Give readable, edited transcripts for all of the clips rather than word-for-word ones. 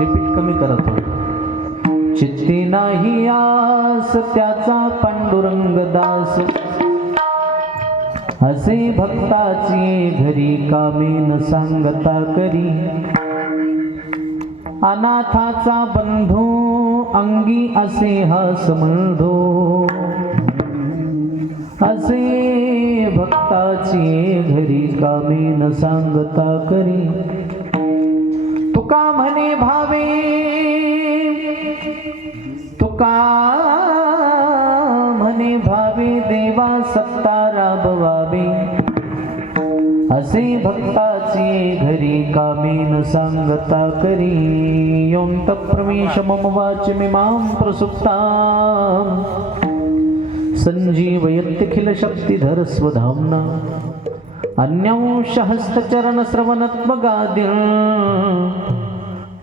Repeat कमी करतो. चित्ती नाही आस त्याचा पांडुरंग दास, असे भक्ताची घरी कामे न सांगता करी. अनाथाचा बंधू अंगी असे हास म्हणतो, असे भक्ताची घरी कामे न सांगता करी. तुका म्हणे भावे, तुका म्हणे भावे देवा सत्ता राबवावे, असे भक्ताची घरी कामे न सांगता करी. योऽन्त प्रवेश मम वाचमिमां प्रसुप्तां संजीवयत्यखिल शक्तिधर स्वधाम्ना. अन्यांश हस्तचरण श्रवणत्वगादिं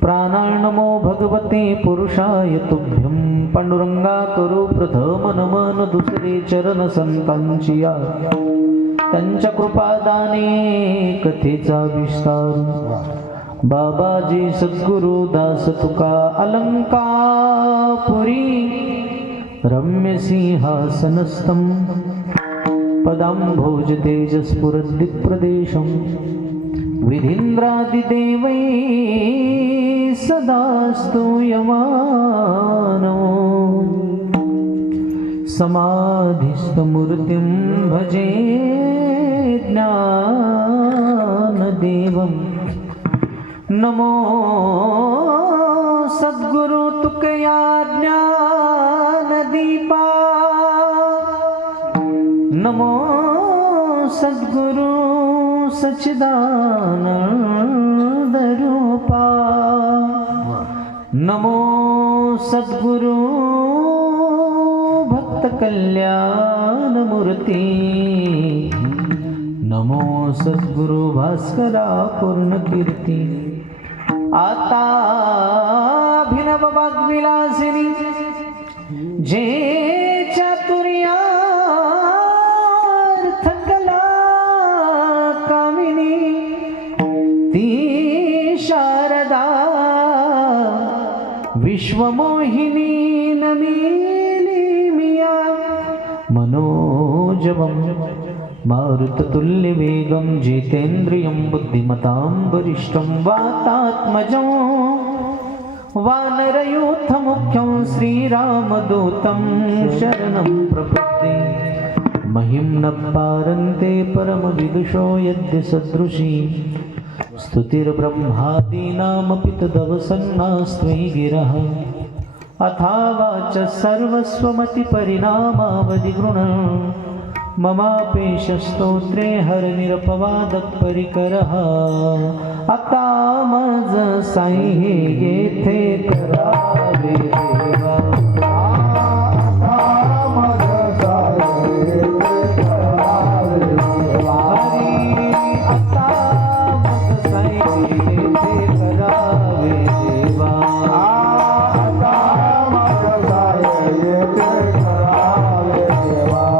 प्राणार्णमो भगवते पुरुषाय तुभ्यं. पांडुरंगा करू प्रथम नमन दुसरे चरण संतांची या, त्यांच्या कृपादाने कथेचा विस्तार. बाबाजी सद्गुरु दास तुका अलंकापुरी रम्य सिंहासनस्थं पदांभोज तेजस्फुरद्दिक्प्रदेशं. विधीन्द्रादिदेवै सदा स्तूयमानो समाधिस्थमूर्तिं भजे ज्ञानदेवं. नमो सद्गुरु तुकया ज्ञानदीपा, नमो सद्गुरु सच्चिदानंद रूपा, नमो सद्गुरु भक्त कल्याण मूर्ती, नमो सद्गुरु भास्करा पूर्ण कीर्ती. आता अभिनव वाग्विलासिनी जे चातुर्यार्थ कला कामिनी, ती शारदा विश्वमोहिनी नमिली मिया. मनोजवं मारुततुल्यवेगं जितेन्द्रियं बुद्धिमतां वरिष्ठं. वातात्मजं वानरयूथमुख्यं श्रीरामदूतं शरणं प्रपद्ये. महिं न पारन्ते परमविदुषो यद्य सदृशी, स्तुतिर्ब्रह्मादीनामपि तदवसन्नास्त्वयि गिरः. अथावाच सर्वस्वमतिपरिणामावधिगृण, ममापेशस्तोत्रे हरनिरपवादपरिकरः. आता मज साई हे येथे करावे देवा, आता मज साई येथे करावे देवा. आता मज साई येथे करावे देवा, आता मज साई येथे करावे देवा.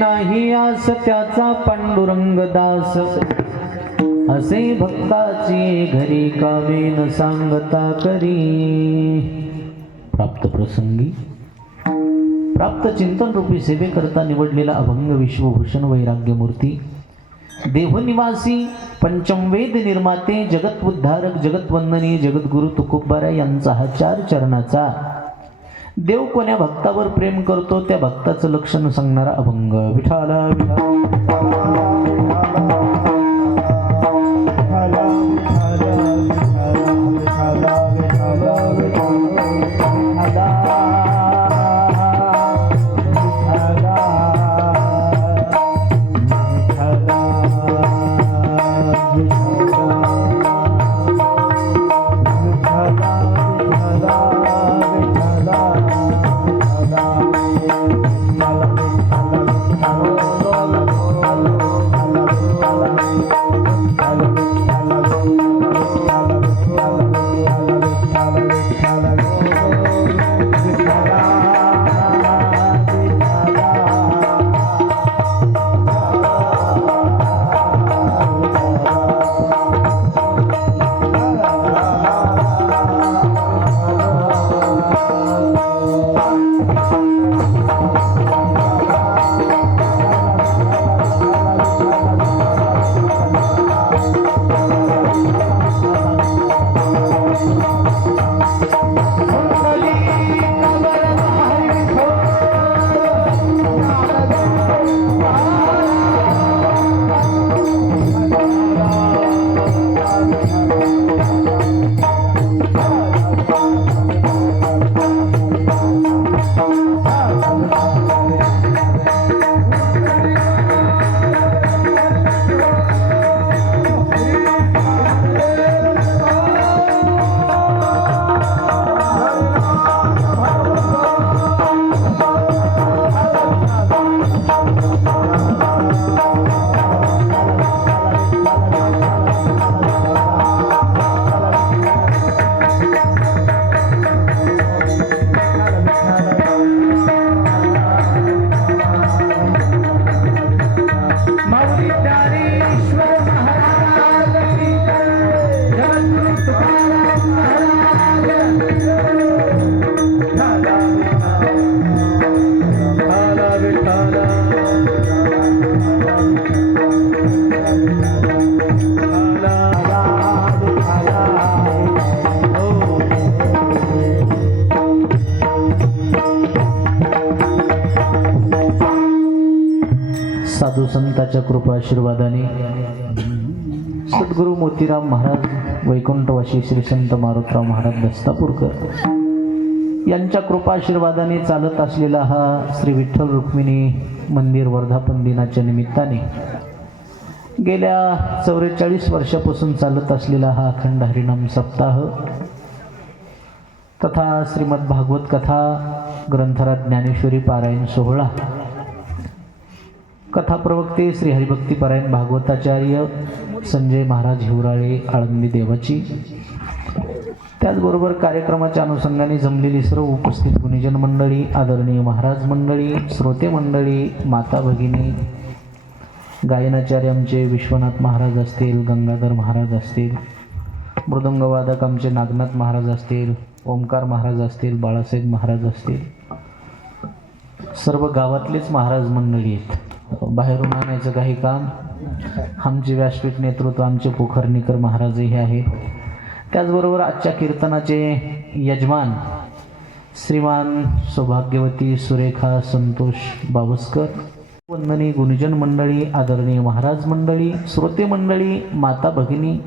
नाही आस त्याचा पांडुरंग दास असे भक्ताची घरी कामे न सांगता करी प्राप्त प्रसंगी प्राप्त चिंतन रूपी सेवेकरता निवडलेला अभंग विश्वभूषण वैराग्यमूर्ती देवनिवासी पंचमवेद निर्माते जगत उद्धारक जगतवंदनीय जगद्गुरु तुकोबारा यांचा हा 4 चरणाचा देव कोण्या भक्तावर प्रेम करतो त्या भक्ताचं लक्षण सांगणारा अभंग विठाला साधू संतांच्या कृपा आशीर्वादाने सद्गुरु मोतीराम महाराज वैकुंठवासी श्री संत मारुतराव महाराज दस्तापूरकर यांच्या कृपा आशीर्वादाने चालत असलेला हा श्री विठ्ठल रुक्मिणी मंदिर वर्धापन दिनाच्या निमित्ताने गेल्या 44 वर्षापासून चालत असलेला हा अखंड हरिनाम सप्ताह तथा श्रीमद भागवत कथा ग्रंथराज ज्ञानेश्वरी पारायण सोहळा कथा प्रवक्ते श्री हरिभक्तीपरायण भागवताचार्य संजय महाराज हिवराळे आळंदी देवाची त्याचबरोबर कार्यक्रमाच्या अनुषंगाने जमलेली सर्व उपस्थित गुणीजन मंडळी आदरणीय महाराज मंडळी श्रोते मंडळी माता भगिनी गायनाचार्य आमचे विश्वनाथ महाराज असतील गंगाधर महाराज असतील मृदंगवादक आमचे नागनाथ महाराज असतील ओमकार महाराज असतील बाळासाहेब महाराज असतील सर्व गावातलेच महाराज मंडळी आहेत बाहेरून आणायचं काही काम आमचे व्यासपीठ नेतृत्व आमचे पोखरणीकर महाराजही आहे त्याचबरोबर आजच्या कीर्तनाचे यजमान श्रीमान सौभाग्यवती सुरेखा संतोष बावस्कर वंदनीय गुणीजन मंडळी आदरणीय महाराज मंडळी श्रोते मंडळी माता भगिनी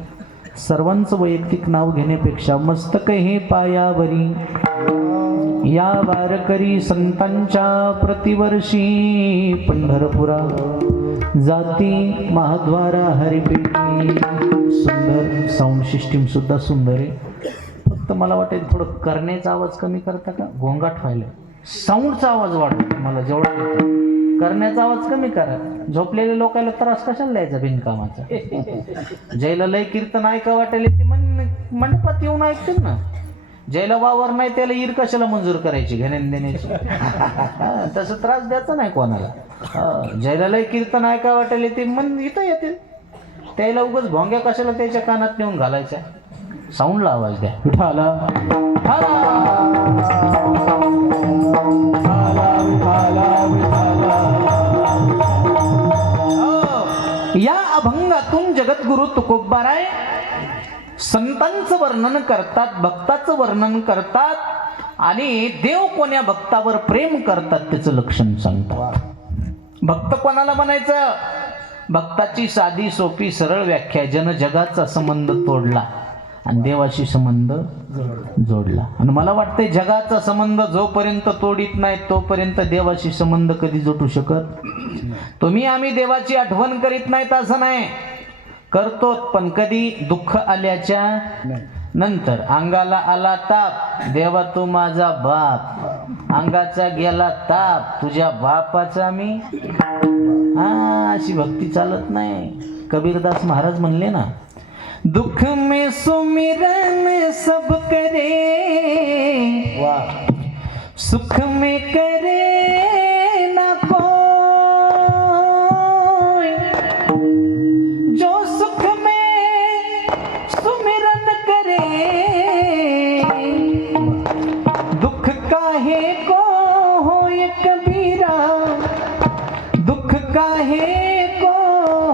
सर्वांचं वैयक्तिक नाव घेण्यापेक्षा मस्तक हे पायावरी या वारकरी संतांच्या प्रतिवर्षी पंढरपुरा जाती महाद्वारा हरिपेटी सुंदर साऊंड सिस्टीम सुद्धा सुंदर आहे फक्त मला वाटेल थोडं करण्याचा आवाज कमी करता का गोंगाट व्हायला साऊंडचा आवाज वाटतो मला जेवढा करण्याचा आवाज कमी करा झोपलेल्या लोकांना त्रास कशाला द्यायचा बिनकामाचा ज्याला लय कीर्तन ऐका वाटेल ते मंडपात येऊन ऐकतील ना ज्याला वावर नाही त्याला ईर कशाला मंजूर करायची घेण्यान देण्याची. तसं त्रास द्यायचा नाही कोणाला. ज्याला लय कीर्तन ऐका वाटेल ते मन इथं येतील, त्याला उगाच भोंग्या कशाला त्याच्या कानात नेऊन घालायच्या. साऊंडला आवाज द्या. विठाला या अभंगातून जगद्गुरु तुकोबाराय संतांचं वर्णन करतात, भक्ताचं वर्णन करतात आणि देव कोण्या भक्तावर प्रेम करतात त्याचं लक्षण सांगतात. भक्त कोणाला म्हणायचं? भक्ताची साधी सोपी सरळ व्याख्या, जन जगाचा संबंध तोडला आणि देवाशी संबंध जोडला. आणि मला वाटतंय जगाचा संबंध जोपर्यंत तोडीत नाही तोपर्यंत देवाशी संबंध कधी जोडू शकत. तुम्ही आम्ही देवाची आठवण करीत नाहीत असं नाही, करतो, पण कधी दुःख आल्याच्या नंतर. अंगाला आला ताप, देवा तू माझा बाप, अंगाचा गेला ताप, तुझ्या बापाचा मी. अशी भक्ती चालत नाही. कबीरदास महाराज म्हणले ना, दुख में सुमिरन सब करे, सुख में करे ना कोई, जो सुख में सुमिरन करे, दुख काहे को होए कबीरा, दुःख काहे को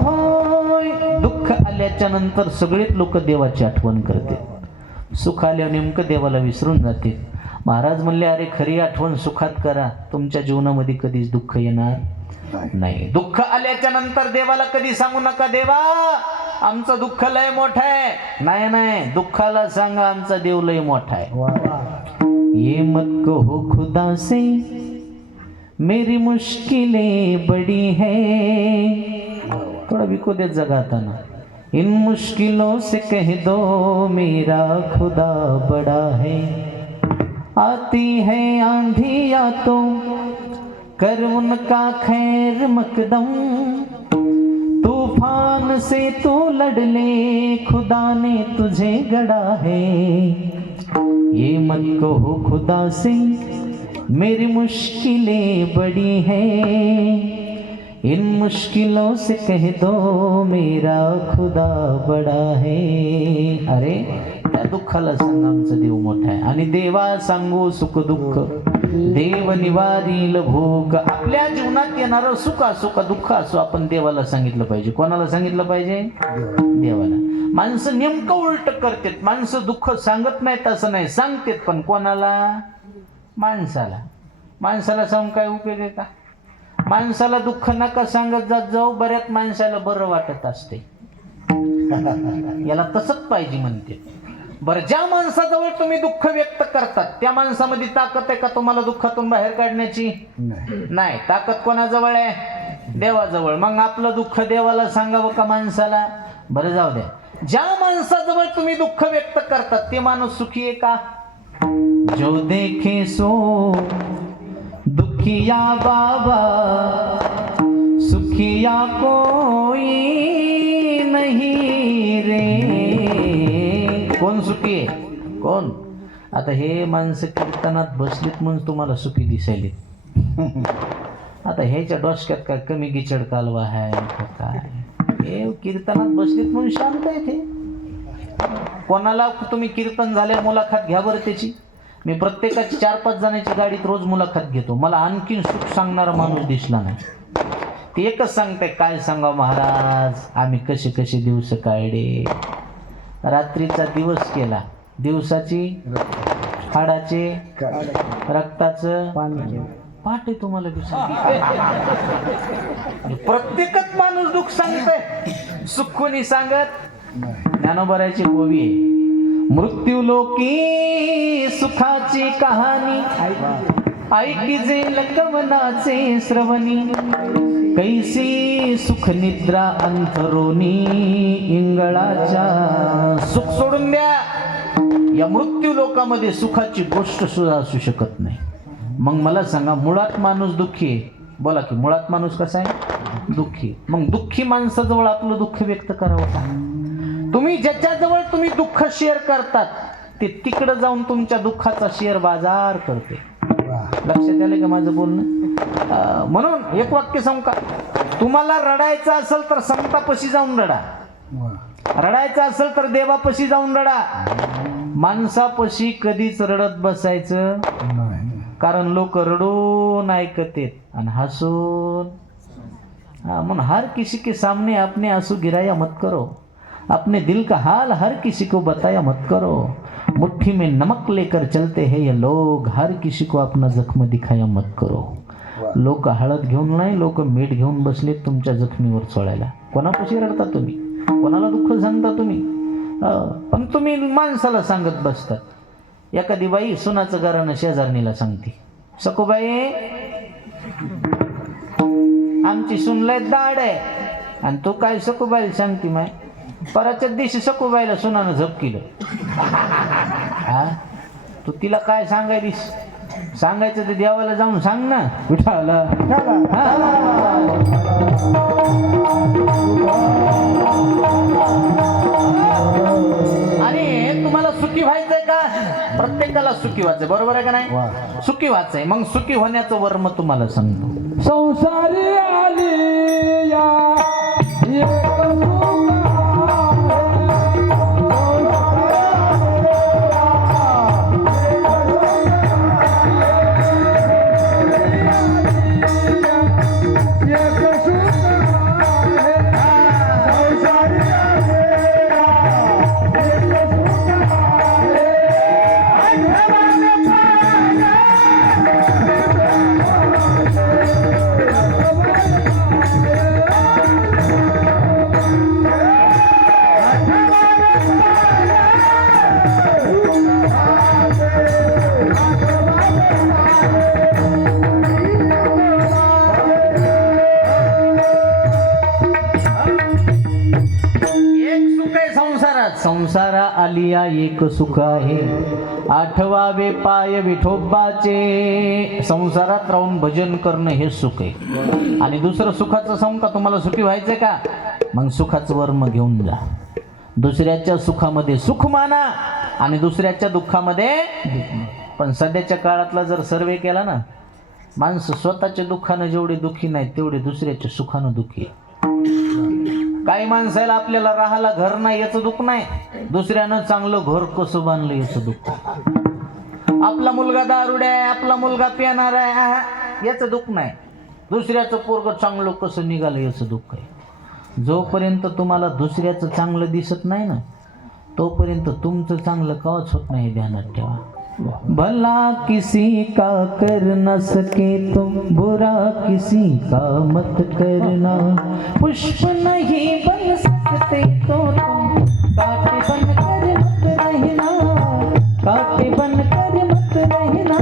होय. दुःख आल्याच्या नंतर सगळेच लोक देवाची आठवण करते, सुख आल्यावर नेमकं देवाला विसरून जाते. महाराज म्हणले, अरे खरी आठवण सुखात करा, तुमच्या जीवनामध्ये कधीच दुःख येणार नाही. दुःख आल्याच्या नंतर देवाला कधी सांगू नका, देवा आमचं दुःख लय मोठं आहे. नाही नाही, दुःखाला सांगा आमचा देव लय मोठा आहे. ये मत कहो खुदा से मेरी मुश्किलें बड़ी है. थोड़ा बिको दे जगाताना. इन मुश्किलों से कह दो मेरा खुदा बड़ा है. आती है आंधिया तो कर उनका खैर मकदम, तूफान से तू लड़ ले, खुदा ने तुझे गढ़ा है. ये मत कहो खुदा से मेरी मुश्किलें बड़ी हैं, इन मुश्किलों से कह दो मेरा खुदा बड़ा है. अरे त्या दुःखाला सांग आमचं देव मोठा आहे. आणि देवा सांगू सुख दुःख, देव निवारील भूक. आपल्या जीवनात येणारं सुख असो का दुःख असो आपण देवाला सांगितलं पाहिजे. कोणाला सांगितलं पाहिजे? देवाला. माणसं नेमकं उलट करतात. माणसं दुःख सांगत नाहीत असं नाही, सांगतात, पण कोणाला? माणसाला. माणसाला सांगून काय उपयोग आहे का? माणसाला दुःख नका सांगत जात जाऊ, बऱ्याच माणसाला बरं वाटत असते. याला तसंच पाहिजे म्हणते. बरं, ज्या माणसाजवळ तुम्ही दुःख व्यक्त करतात त्या माणसामध्ये ताकद आहे का तुम्हाला दुःखातून बाहेर काढण्याची? नाही. ताकद कोणाजवळ आहे? देवाजवळ. मग आपलं दुःख देवाला सांगावं का माणसाला? बरं जाऊ द्या. ज्या माणसाजवळ तुम्ही दुःख व्यक्त करतात ते माणूस सुखी आहे का? जो देखे सो दुखिया बाबा, सुखिया कोई नहीं रे. कोण सुखी आहे? कोण? आता हे माणसं कीर्तनात बसलीत म्हणून तुम्हाला सुखी दिसायले. आता ह्याच्या डोसक्यात काय कमी गिचड कालवा आहे काय? हे कीर्तनात बसलीत म्हणून शांत आहे ते. कोणाला तुम्ही कीर्तन झाले मुलाखत घ्या बरं त्याची. मी प्रत्येकाची 4-5 जणांची गाडीत रोज मुलाखत घेतो. मला आणखीन सुख सांगणारा माणूस दिसला नाही. ते एकच सांगताय, काय सांगा महाराज आम्ही कसे कसे दिवस काढले. रात्रीचा दिवस केला, दिवसाची हाडाचे रक्ताचं पाठ तुम्हाला प्रत्येकच माणूस दुःख सांगतोय, सुख कोणी सांगत? ज्ञानोबराची गोवी आहे. मृत्यू लोकी सुखाची कहाणी ऐकी जे लकवनाचे श्रवणी, कैसी सुख निद्रा अंतरोनी इंगळाच्या. सुख सोडून द्या, या मृत्यू लोकामध्ये सुखाची गोष्ट सुद्धा असू शकत नाही. मग मला सांगा, मुळात माणूस दुःखी आहे. बोला की मुळात माणूस कसा आहे? दुःखी. मग दुःखी माणसाजवळ आपलं दुःख व्यक्त करावं का? तुम्ही ज्याच्याजवळ तुम्ही दुःख शेअर करतात ते तिकडं जाऊन तुमच्या दुःखाचा शेअर बाजार करते. लक्षात आलं का माझं बोलणं? म्हणून एक वाक्य सांगू का, तुम्हाला रडायचं असेल तर संतापाशी जाऊन रडा, रडायचं असेल तर देवापाशी जाऊन रडा. माणसापाशी कधीच रडत बसायचं, कारण लोक रडून ऐकतेत आणि हसून. म्हणून हर किसी के सामने अपने आंसू गिराया मत करो, अपने दिल का हाल हर किसी को बताया मत करो. मुट्ठी में नमक लेकर चलते हैं ये लोग, हर किसी को अपना जख्म दिखाया मत करो. लोक हळद घेऊन नाही, लोक मीठ घेऊन बसले तुमच्या जखमीवर चोळायला. कोणापाशी रडता तुम्ही? कोणाला दुःख सांगता तुम्ही? पण तुम्ही माणसाला सांगत बसतात. एखादी बाई सुनाचं घरानं शेजारणीला सांगते, सखूबाई आमची सून लय दाड आहे. आणि तू काय सखूबाईला सांगते? माय परवाच्या दिवशी सखूबाईला सुनानं झप केलं. हा, तू तिला काय सांगायलीस? सांगायचं ते देवाला जाऊन सांग ना, विठाला. आणि तुम्हाला सुखी व्हायचंय का? प्रत्येकाला सुखी व्हायचंय, बरोबर आहे का नाही? सुखी व्हायचंय, मग सुखी होण्याचं वर्म तुम्हाला सांगतो. संसारी आली या संसारा आलिया एक सुख आहे, आठवावे पाय विठोबाचे. संसारात राहून भजन करणं हे सुख आहे. आणि दुसरं सुखाचं सांगू का? तुम्हाला सुखी व्हायचंय का? मग सुखाचं वर्म घेऊन जा. दुसऱ्याच्या सुखामध्ये सुख माना आणि दुसऱ्याच्या दुःखामध्ये. पण सध्याच्या काळातला जर सर्वे केला ना, माणसं स्वतःच्या दुःखानं जेवढे दुःखी नाहीत तेवढे दुसऱ्याच्या सुखानं दुःखी. काही माणसाला आपल्याला राहायला घर नाही याचं दुःख नाही, दुसऱ्यानं चांगलं घर कसं बांधलं याचं दुःख. आपला मुलगा दारुड्या आहे, आपला मुलगा पिणार आहे याचं दुःख नाही, दुसऱ्याचं पोरग चांगलं कसं निघालं याचं दुःख आहे. जोपर्यंत तुम्हाला दुसऱ्याचं चांगलं दिसत नाही ना, तोपर्यंत तुमचं चांगलं कवच होत नाही, ध्यानात ठेवा. भला किसी का कर न सके तुम, बुरा किसी का मत करना. पुष्प नहीं बन सकते तो तुम, कांटे बन कर मत रहना, कांटे बन कर मत रहना,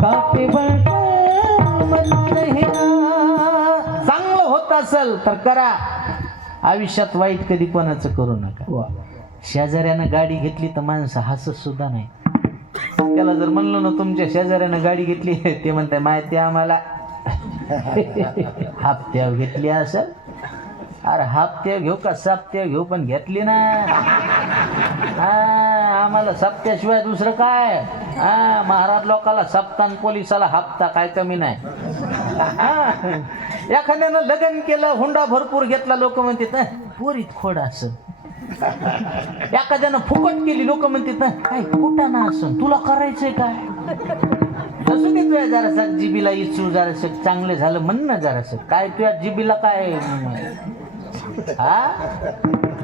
कांटे बन कर मत रहना. चांगलं होत असेल तर करा, आयुष्यात वाईट कधी कोणाचं करू नका. शेजाऱ्यानं गाडी घेतली तर माणसं हसत सुद्धा नाही. त्याला जर म्हणलं ना तुमच्या शेजाऱ्यानं गाडी घेतली, ते म्हणताय माहिती आम्हाला हप्त्यावर घेतली असेल. अरे हप्त्यावर घेऊ का सप्त्यावर घेऊ, पण घेतली ना. आम्हाला सप्त्याशिवाय दुसरं काय? महाराज लोकाला सप्ता आणि पोलिसाला हप्ता, काय कमी नाही. एखाद्यानं लग्न केलं, हुंडा भरपूर घेतला, लोक म्हणतात पोरीत खोड असं. एखाद्यानं फुकट केली, लोक म्हणतात ना काय कुठं ना असं, तुला करायचंय काय? असू दे तुझ्या जरासं जिबीला इचू, जरासं चांगलं झालं म्हण ना, जरासं काय तुझ्या जिबीला काय.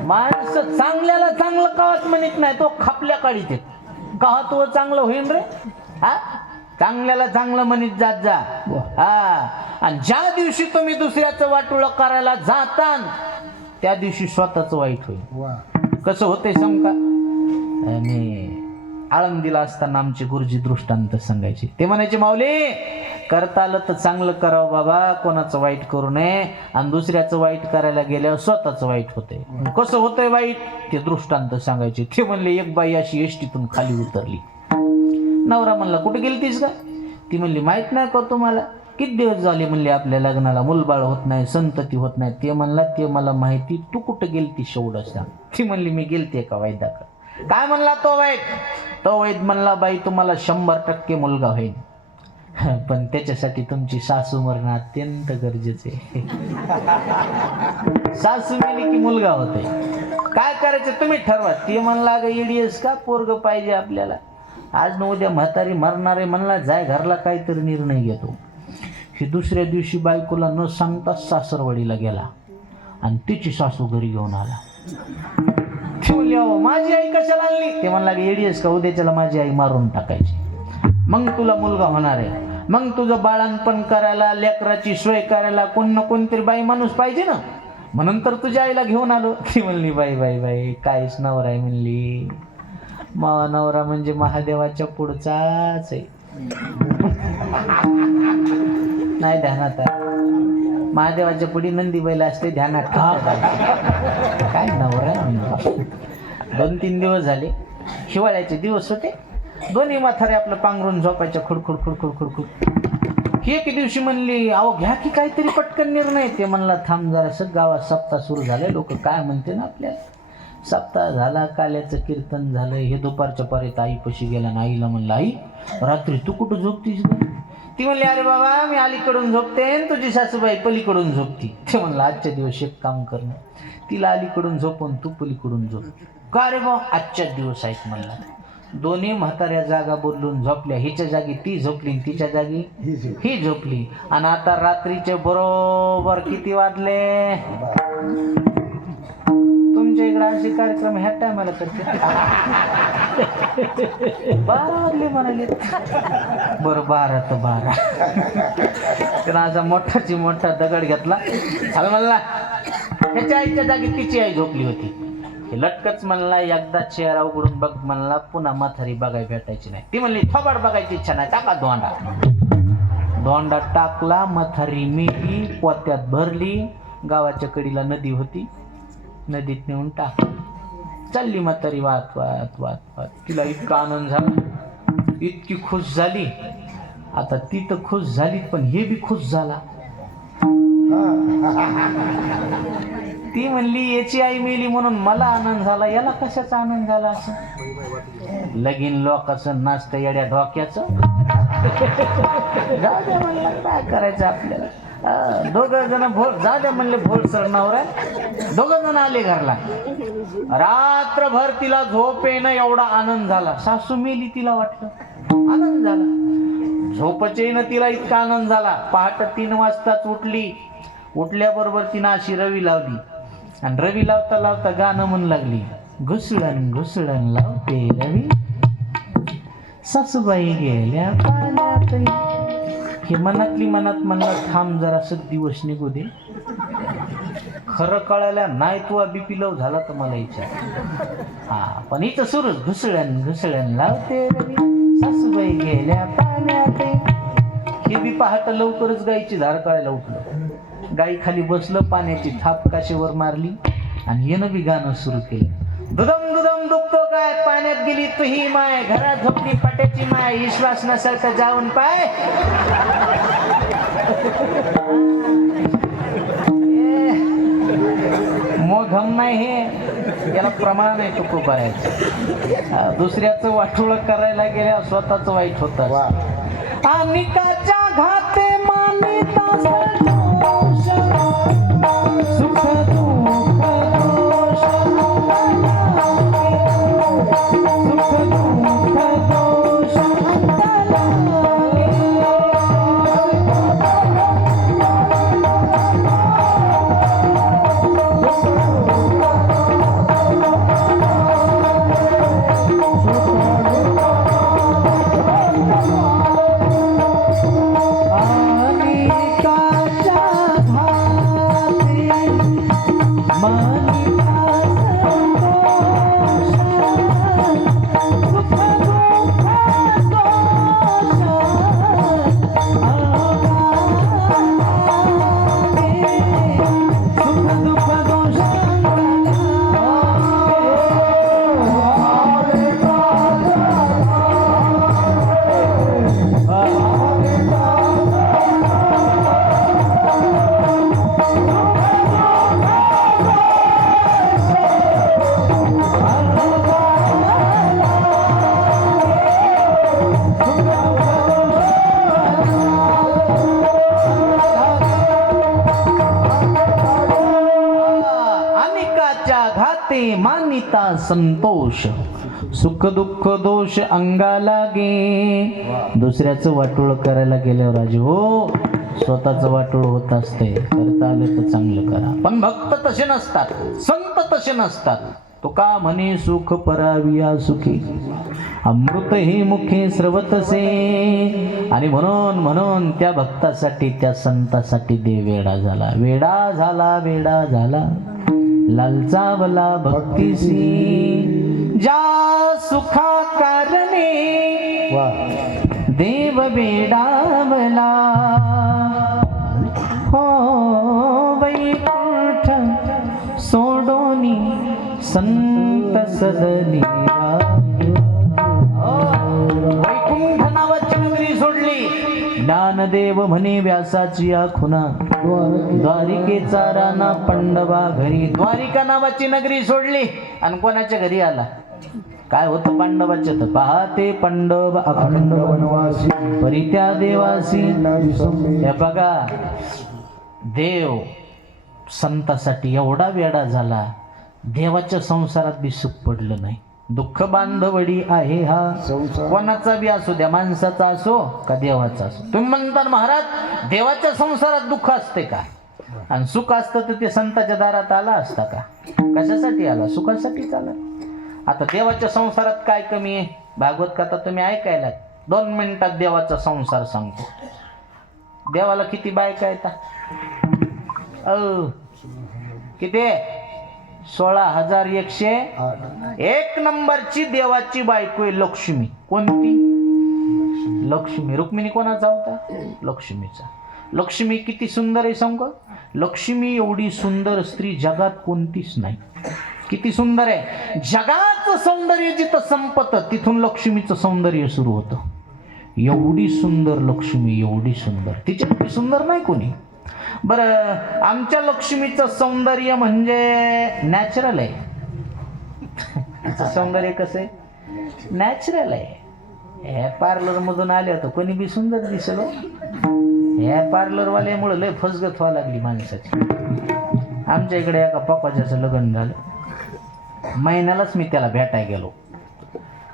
माणसं चांगल्याला चांगलं कावत म्हणत नाही, तो खापल्या काढीत का तो चांगलं होईन रे. चांगल्याला चांगलं म्हणत जात जा. आणि ज्या दिवशी तुम्ही दुसऱ्याचं वाटोळं करायला जाता त्या दिवशी स्वतःच वाईट होईल. कसं होतंय सांग का? आणि आळंदीला असताना आमचे गुरुजी दृष्टांत सांगायचे. ते म्हणायचे, माऊली करता आलं तर चांगलं करावं बाबा, कोणाचं वाईट करू नये. आणि दुसऱ्याचं वाईट करायला गेल्यावर स्वतःच वाईट होतंय. कसं होतंय वाईट ते दृष्टांत सांगायचे. ते म्हणले, एक बाई अशी एसटीतून खाली उतरली. नवरा म्हणला, कुठे गेलतीस का? ती म्हणली, माहित नाही का तुम्हाला, किती दिवस झाले म्हणले आपल्या लग्नाला, मुलबाळ होत नाही, संतती होत नाही. ते म्हणला, ते मला माहिती, तू कुठं गेलती शेवढं सांग. ती म्हणली, मी गेलते का वैद्याकडे. काय म्हणला तो वैद? तो वैद म्हणला, बाई तुम्हाला 100% मुलगा होईल, पण त्याच्यासाठी तुमची सासू मरणं अत्यंत गरजेचे आहे. सासू मेली की मुलगा होतोय, काय करायचं तुम्ही ठरवा. ती म्हणला ग इडियस का पोरग पाहिजे आपल्याला, आज न उद्या म्हातारी मरणार आहे म्हणला, जाय घरला काहीतरी निर्णय घेतो. ही दुसऱ्या दिवशी बायकोला न सांगता सासरवाडीला गेला आणि तिची सासू घरी घेऊन आला. ती म्हणली, अहो माझी आई कशाला आणली? ते म्हणला एडीएस का, उद्याच्याला माझी आई मारून टाकायची, मग तुला मुलगा होणार आहे, मग तुझं बाळणपण करायला, लेकराची सोय करायला कोण ना कोणतरी बाई माणूस पाहिजे ना, म्हणून तर तुझ्या आईला घेऊन आलो. ती म्हणली, बाई बाई बाई काहीच नवरा आहे म्हणली, नवरा म्हणजे महादेवाच्या पुढचाच आहे. नाही ध्यानात आहे, महादेवाच्या पुढे नंदी बैल असते, ध्यानात काय नवरा म्हणतो. 2-3 दिवस झाले, हिवाळ्याचे दिवस होते, दोन्ही म्हातारे आपलं पांघरून झोपायच्या खुडखुड खुडखुड खुडखुड. ही एके दिवशी म्हणली, अहो घ्या की काहीतरी पटकन निर्णय. ते म्हणला, थांब जरासं, गावात सप्ताह सुरू झाले, लोक काय म्हणते ना आपल्याला. सप्ताह झाला, काल्याचं कीर्तन झालं. हे दुपारच्या पारीत आईपाशी गेला आणि आईला म्हणलं, आई रात्री तू कुठं झोपतीस ग? ती म्हणली, अरे बाबा मी अलीकडून झोपते, तुझी सासूबाई पलीकडून झोपती. ते म्हणलं, आजच्या दिवस एक काम करणं, तिला अलीकडून झोपून तू पलीकडून झोप. का रे बा? आजच्या दिवस ऐक म्हणला. दोन्ही म्हाताऱ्या जागा बदलून झोपल्या, हिच्या जागी ती झोपली, तिच्या जागी ही झोपली. आणि आता रात्रीचे बरोबर किती वाजले? तुमच्या इकडे असे कार्यक्रम ह्या टायमाला करते? 12 वाजले म्हणाले. बरं 12 तर 12. त्यानं असा मोठाची मोठा दगड घेतला, अरे म्हणला त्याच्या आईच्या जागी तिची आई झोपली होती. हे लटकच म्हणला, एकदा चेहरा उघडून बघ म्हणला, पुन्हा म्हातारी बघाय भेटायची नाही. ती म्हणली, थोबाड बघायची इच्छा नाही, टाका धोंडा. धोंडा टाकला, म्हातारी मेली, पोत्यात भरली. गावाच्या कडीला नदी होती, नदीत नेऊन टाक. चालली म्हातारी वाहत वाहत वाहत वाहत. तिला इतका आनंद झाला, इतकी खुश झाली. आता ती तर खुश झाली, पण हे बी खुश झाला. ती म्हणली, याची आई मेली म्हणून मला आनंद झाला, याला कशाचा आनंद झाला? असं लगीन लोकांचं नाचतं येड्या डोक्याचं. जाऊ द्या म्हणलं, काय करायचं आपल्याला. दोघं जण जाऊ द्या म्हणले, भोल सरणावर आहे. दोघं जण आले घरला. रात्रभर तिला झोप येणं एवढा आनंद झाला. सासू मेली, तिला वाटलं आनंद झाला. झोपचे येणं तिला इतका आनंद झाला. पहाटे 3 वाजताच उठली. उठल्याबरोबर तिनं अशी रवी लावली आणि रवी लावता लावता गाणं म्हणू लागली, घुसळण घुसळण लावते रवी, सासूबाई गेल्या पाण्यात. हे मनातली मनात म्हणलं, थांब जरासं दिवस निघू दे, खरं कळायला नाही तू बीपी लो झाला तर मला विचार. हा पण इथं सुरूच, घुसळण घुसळण लावते रवी, सासूबाई गेल्या पाण्यात. हे बी पहाट लवकरच गाईची धार काढायला उठलं. गाई खाली बसलं, पाण्याची थाप काशेवर मारली आणि यानं बी गाणं सुरू केलं. दुदम दुदम दुखतो काय, पाण्यात गेली तुही माय, घरात झोपली पाट्याची माय, विश्वास नसेल तर जाऊन पाय. मोघम नाही हे, याला प्रमाण आहे टुकू करायचं. दुसऱ्याचं वाटोळ करायला गेल्या स्वतःच वाईट होतं. अनिकाच्या घाते मानिता सुख दुःख दोष, सुख दुःख दोष अनिकाच्या मानिता संतोष, सुख दुःख दोष अंगाला गे. दुसऱ्याचं वाटोळ करायला गेल्यावर राजे हो, स्वतःचं वाटोळ होत असते. करता आलं तर चांगलं करा. पण भक्त तसे नसतात, संत तसे नसतात. तो का म्हणे सुख पराविया सुखी, अमृत हे मुखे स्रवतसे. आणि म्हणून म्हणून त्या भक्तासाठी, त्या संतासाठी देव वेडा झाला, वेडा झाला, वेडा झाला. लालचावला भक्तीसी, ज्या सुखा कारणे देव वेडावला. हो वैकुंठ सोडोनी संत सदनी वैकुंठ नावाची नगरी सोडली. ज्ञानदेव म्हणे व्यासाची या खुना, द्वारिकेचा राणा पांडवा घरी. द्वारिका नावाची नगरी सोडली आणि कोणाच्या घरी आला? काय होतं पांडवाच्या? तर पाहते पांडव अखंड वनवासी, परित्या देवासी. हे बघा, देव संतासाठी एवढा वेडा झाला, देवाच्या संसारात बी सुख पडलं नाही. दुःख बांधवडी आहे हा, कोणाचा बी असो द्या, माणसाचा असो का देवाचा असो. तुम्ही म्हणता महाराज देवाच्या संसारात दुःख असते का? आणि सुख असतं तर ते संताच्या दारात आला असता का? कशासाठी आला? सुखासाठीच आला. आता देवाच्या संसारात काय कमी आहे? भागवत कथा तुम्ही ऐकायला 2 मिनिटात देवाचा संसार सांगतो. देवाला किती बायका येतात? किती? 16,108. 1 नंबरची देवाची बायको आहे लक्ष्मी. कोणती? लक्ष्मी. रुक्मिणी कोणाचा होता? लक्ष्मीचा. लक्ष्मी किती सुंदर आहे सांगू? लक्ष्मी एवढी सुंदर स्त्री जगात कोणतीच नाही. किती सुंदर आहे. जगाचं सौंदर्य जिथं संपतं तिथून लक्ष्मीचं सौंदर्य सुरू होतं. एवढी सुंदर लक्ष्मी, एवढी सुंदर, तिच्यापेक्षा सुंदर नाही कोणी. बरं, आमच्या लक्ष्मीचं सौंदर्य म्हणजे नॅचरल आहे. तिचं सौंदर्य कसं आहे? नॅचरल आहे. हे पार्लर मधून आले होतं कोणी बी सुंदर दिसलो. ह्या पार्लरवाल्यामुळे लय फसगत व्हावं लागली माणसाची. आमच्या इकडे एका पप्पाच्याचं लग्न झालं. महिन्यालाच मी त्याला भेटायला गेलो.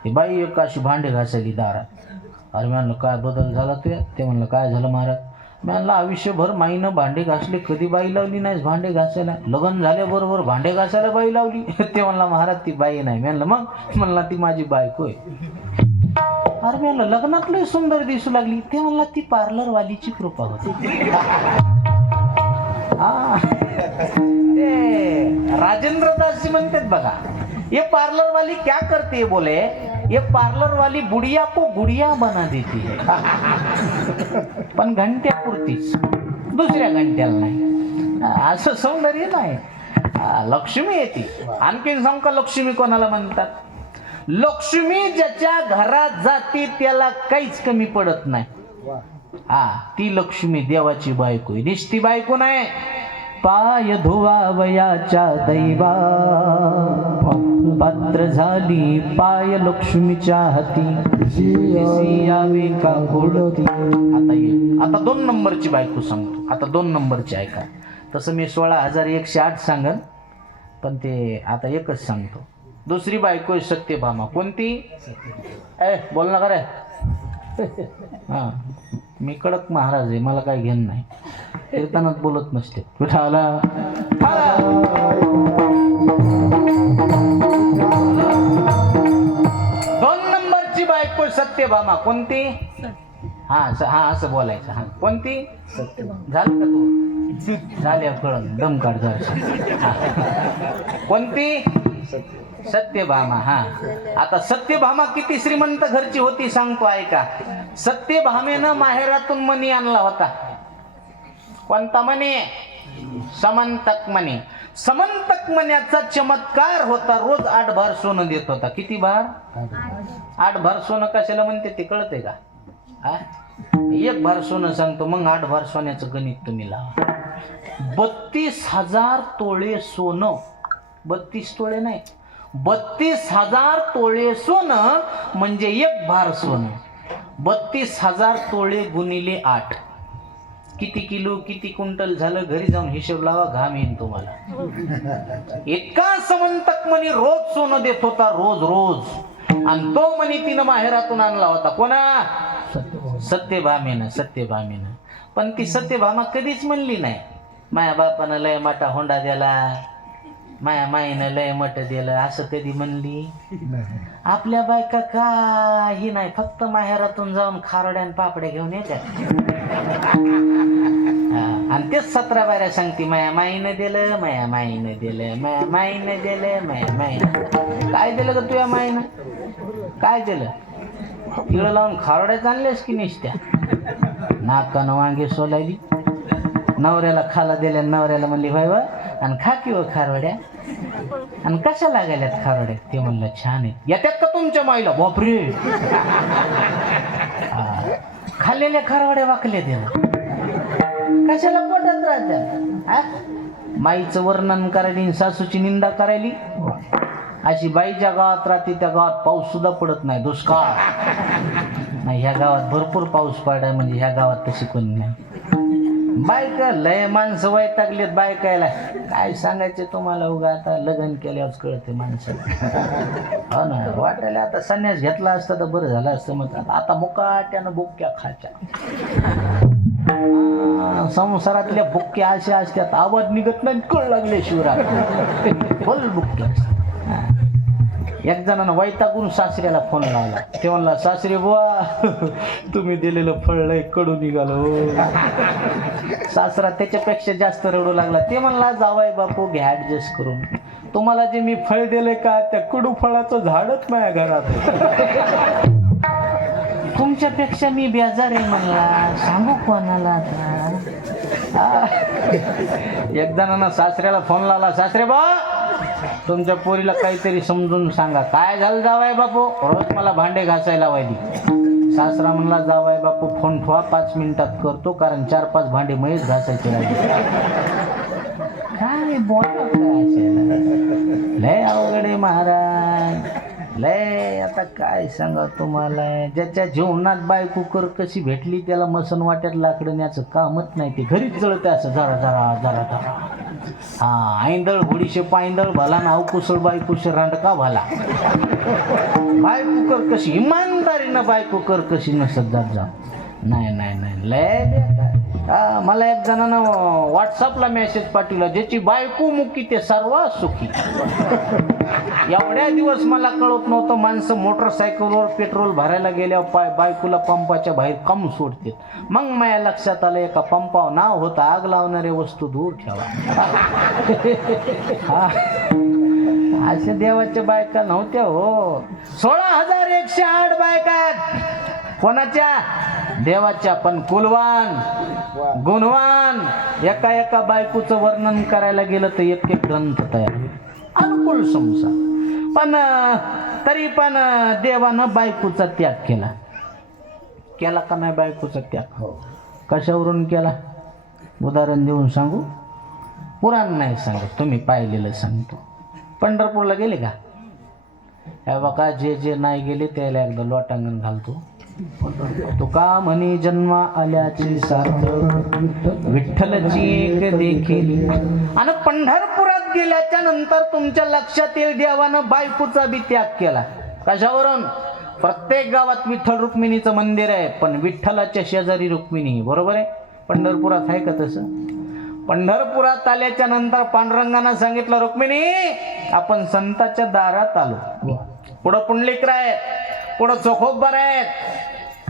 ती बाई एक अशी भांडे घासायली दारात. अरे म्हणलं काय बदल झाला तुया? ते म्हणलं काय झालं महाराज? मी म्हणलं आयुष्यभर माईनं भांडे घासले, कधी बाई लावली नाहीस भांडे घासायला. लग्न झाल्याबरोबर भांडे घासायला बाई लावली. ते म्हणला महाराज ती बाई नाही. म्हणलं मग? म्हणला ती माझी बायको आहे. अरे मी म्हणलं लग्नात लय सुंदर दिसू लागली. ते म्हणला ती पार्लरवालीची कृपा होती. ते राजेंद्र दास जी म्हणतात बघा, ये पार्लर वाली क्या करती है? बोले ये पार्लर वाली बुढ़िया को गुड़िया बना देती है. पण घंट्यापुरतीच, दुसऱ्या घंट्याला नाही. असं सौंदर्य नाही. लक्ष्मी येते. आणखीन सांगू का लक्ष्मी कोणाला म्हणतात? लक्ष्मी ज्याच्या घरात जाती त्याला काहीच कमी पडत नाही. ती लक्ष्मी देवाची बायको आहे. निष्ठी बायको नाही. पाय धुवावयाच्या दैवा, पात्र झाली पाय लक्ष्मीच्या हाती, यावे का गोडती. आता 2 नंबरची बायको सांगतो. आता 2 नंबरची ऐका. तसं मी 16,108 सांगन, पण ते आता एकच सांगतो. दुसरी बायको आहे सत्यभामा. कोणती? बोल ना का रे? मी कडक महाराज आहे, मला काय घेणं नाही. कीर्तनात बोलत नसते. विठाला 2 नंबरची बायको सत्यभामा. कोणती? असं बोलायचं. कोणती? झालं का तू? झाल्या कळण दम काढ जरा. कोणती? सत्यभामा. आता सत्यभामा किती श्रीमंत घरची होती सांगतो ऐका. सत्यभामेनं माहेरातून मणी आणला होता. कोणता मणी? समंतक मणी. समंतक मण्याचा चमत्कार होता. रोज 8 भार सोनं देत होता. किती भार? 8 भार सोनं कशाला म्हणते ते कळते का? 1 भार सोनं सांगतो, मग 8 भार सोन्याचं गणित तुम्ही लावा. 32,000 तोळे सोनं. 32 तोळे नाही, 32,000 तोळे सोनं म्हणजे 1 भार सोनं. 32,000 तोळे गुणिले 8 किती किलो किती क्विंटल झालं घरी जाऊन हिशोब लावा, घाम येईन तुम्हाला. इतका समंतक म्हणे रोज सोनं देत होता, रोज रोज. आणि तो म्हणे तिनं माहेरातून आणला होता. कोणा? सत्यभामेनं. पण ती सत्यभामा कधीच म्हणली नाही माया बापानं लय मोठा होंडा दिला, माया माईनं लय मोठं दिलं, असं कधी म्हणली? आपल्या बायका काही नाही, फक्त माहेरातून जाऊन खारड्या आणि पापड्या घेऊन येतात. आणि तेच 17 बाऱ्या सांगते, माया माईनं दिलं, माया माईनं दिलं, माया माईनं दिलं, माया माईनं. काय दिलं ग तुझ्या माईनं? काय दिलं? तिळं लावून खारड्याच आणल्यास की निसत्या? नाकानं वांगे सोलायली, नवऱ्याला खाला दिल्या, नवऱ्याला म्हणली व्हाय व, आणि खा की व खारवड्या. आणि कशा लागायल्यात खारवड्या? ते म्हणलं छान आहे. येतात का तुमच्या माईला? बापरे, खाल्लेल्या खारवड्या वाकल्या त्याला, कशाला पोटात राहत्या? माईचं वर्णन करायली, सासूची निंदा करायली. अशी बाई ज्या गावात राहते त्या गावात पाऊस सुद्धा पडत नाही, दुष्काळ नाही. ह्या गावात भरपूर पाऊस पडाय, म्हणजे ह्या गावात तशी कोणी नाही. बायका लय माणसं वैतागलेत बायकायला, काय सांगायचे तुम्हाला. उगा आता लग्न केल्यावर कळते माणसाला. हो ना, वाटायला आता संन्यास घेतला असता तर बरं झालं असतं. मग आता मुकाट्यानं बुक्क्या खाच्या. संसारातल्या बुक्क्या अशा असतात, आवाज निघत नाही, कळ लागले शिवरात बोल बुक्क्या. एक जणांना वैतागून सासऱ्याला फोन लावला. ते म्हणला, सासरे बुवा तुम्ही दिलेलं फळ लय कडू निघालो. सासरा त्याच्यापेक्षा जास्त रडू लागला. ते म्हणला, जावाय बापू घ्या ऍडजस्ट करून, तुम्हाला जे मी फळ दिले का त्या कडू फळाचं झाडच माझ्या घरात. तुमच्यापेक्षा मी बेजार आहे म्हणला, सांगू कोणाला आता. एक जणांना सासऱ्याला फोन लावला. सासरे बा तुमच्या पोरीला काहीतरी समजून सांगा. काय झालं जावाय बापू? रोज मला भांडे घासायला लावायली. सासरा म्हणला, जावाय बापू फोन ठेवा, 5 मिनिटात करतो, कारण 4-5 भांडे मयच घासायचे राहिले. काय बोला लय अवघड आहे महाराज, लय. आता काय सांगा तुम्हाला, ज्याच्या जीवनात बायको कर कशी भेटली त्याला मसन वाट्यात लाकडं न्याचं कामच नाही. ते घरीच जळते असं जरा जरा जरा जरा. हा, ऐंदळ घोडीशे पायंदळ भला ना अवकुशळ बायकोशे रांडका भला. बायको कर कशी इमानदारीनं बायको कर कशी नसत जात जा. नाही नाही नाही, लय बेकार. मला एक जणांना व्हॉट्सअपला मेसेज पाठवला, ज्याची बायको मुकी ते सर्व सुखी. एवढ्या दिवस मला कळत नव्हतं, माणसं मोटरसायकलवर पेट्रोल भरायला गेल्यावर बायकोला पंपाच्या बाहेर कम सोडते. मग माझ्या लक्षात आलं, एका पंपावर नाव होतं, आग लावणाऱ्या वस्तू दूर ठेवा. अशा देवाच्या बायका नव्हत्या हो. 16,108 बायका कोणाच्या? देवाच्या. पण कुलवान गुणवान एका एका बायकोचं वर्णन करायला गेलं तर एक ग्रंथ तयार होईल, अनुकूल संसार. पण तरी पण देवानं बायकोचा त्याग केला. केला का नाही बायकोचा त्याग? कशावरून केला? उदाहरण देऊन सांगू? पुराण नाही सांगत, तुम्ही पाहिलेलं सांगतो. पंढरपूरला गेले का? हे बघा, जे जे नाही गेले त्याला एकदा लोटांगण घालतो. तुका म्हणे जन्मा आल्याची सार्थ विठ्ठलची एक देखील. आणि पंढरपुरात गेल्याच्या नंतर तुमच्या लक्षात येईल, देवानं बायकोचा बी त्याग केला. कशावरून? प्रत्येक गावात विठ्ठल रुक्मिणीचं मंदिर आहे, पण विठ्ठलाच्या शेजारी रुक्मिणी. बरोबर आहे? पंढरपुरात आहे का तसं? पंढरपुरात आल्याच्या नंतर पांडुरंगानं सांगितलं, रुक्मिणी आपण संताच्या दारात आलो. पुढं पुंडलिकराय, पुढं चोखोबा आहेत,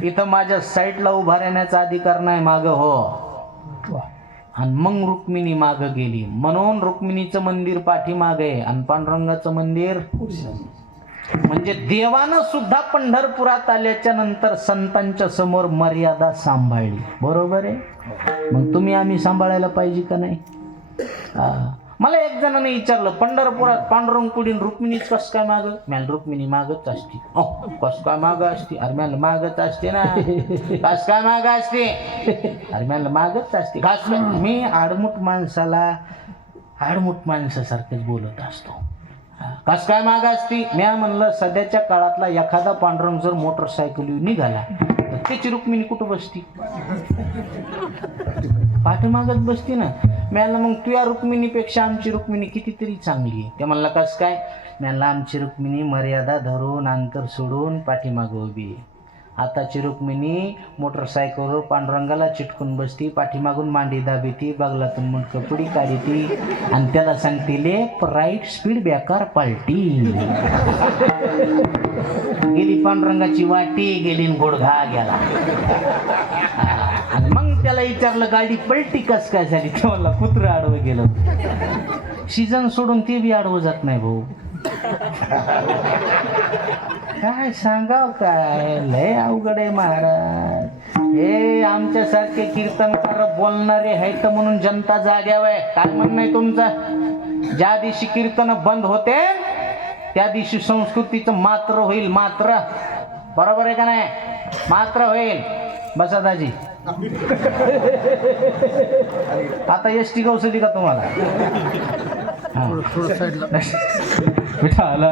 इथं माझ्या साईडला उभा राहण्याचा अधिकार नाही मागं. हो. आणि मग रुक्मिणी मागं गेली. म्हणून रुक्मिणीचं मंदिर पाठीमाग आहे आणि पांडुरंगाचं मंदिर. म्हणजे देवानं सुद्धा पंढरपुरात आल्याच्या नंतर संतांच्या समोर मर्यादा सांभाळली. बरोबर आहे? मग तुम्ही आम्ही सांभाळायला पाहिजे का नाही? मला एक जणांनी विचारलं, पंढरपुरात पांडुरंग पुढील रुक्मिणीच कस काय माग? मॅल रुक्मिणी मागच असते. कस काय माग असते? अरे मॅल मागच असते ना. कस काय माग असते? अरे मॅल मागच असते. मी आडमुठ माणसासारखंच बोलत असतो. कस काय माग असती? मी म्हणलं, सध्याच्या काळातला एखादा पांडुरंग जर मोटरसायकल निघाला तर त्याची रुक्मिणी कुठं बसती? पाठीमागच बसती ना. मला मग तुझ्या रुक्मिणीपेक्षा आमची रुक्मिणी कितीतरी चांगली आहे. ते म्हणला कस काय? मला आमची रुक्मिणी मर्यादा धरून अंतर सोडून पाठीमागं उभी आहे. आताची रुक्मिणी मोटरसायकलवर पांडुरंगाला चिटकून बसती, पाठीमागून मांडी दाबीती, बागलातून मुंडकं पुडी काढीती आणि त्याला सांगते ले राईट स्पीड बेकार पालटी. गेली पांडुरंगाची वाटी, गेली घोडघा गेला. आणि मग त्याला विचारलं गाडी पलटी कस काय झाली? ते म्हणला कुत्रं आडवं गेलं. सीझन सोडून ते बी आडवं जात नाही भाऊ. काय सांगाव, काय लय अवघड आहे महाराज. हे आमच्यासारखे कीर्तनकार बोलणारे आहेत म्हणून जनता जाग्यावर आहे. काय म्हणणं आहे तुमचं? ज्या दिवशी कीर्तन बंद होते त्या दिवशी संस्कृतीचं मात्र होईल. मात्र बरोबर आहे का नाही? मात्र होईल. बसा दाजी. आता एस टी गौसली का तुम्हाला? आला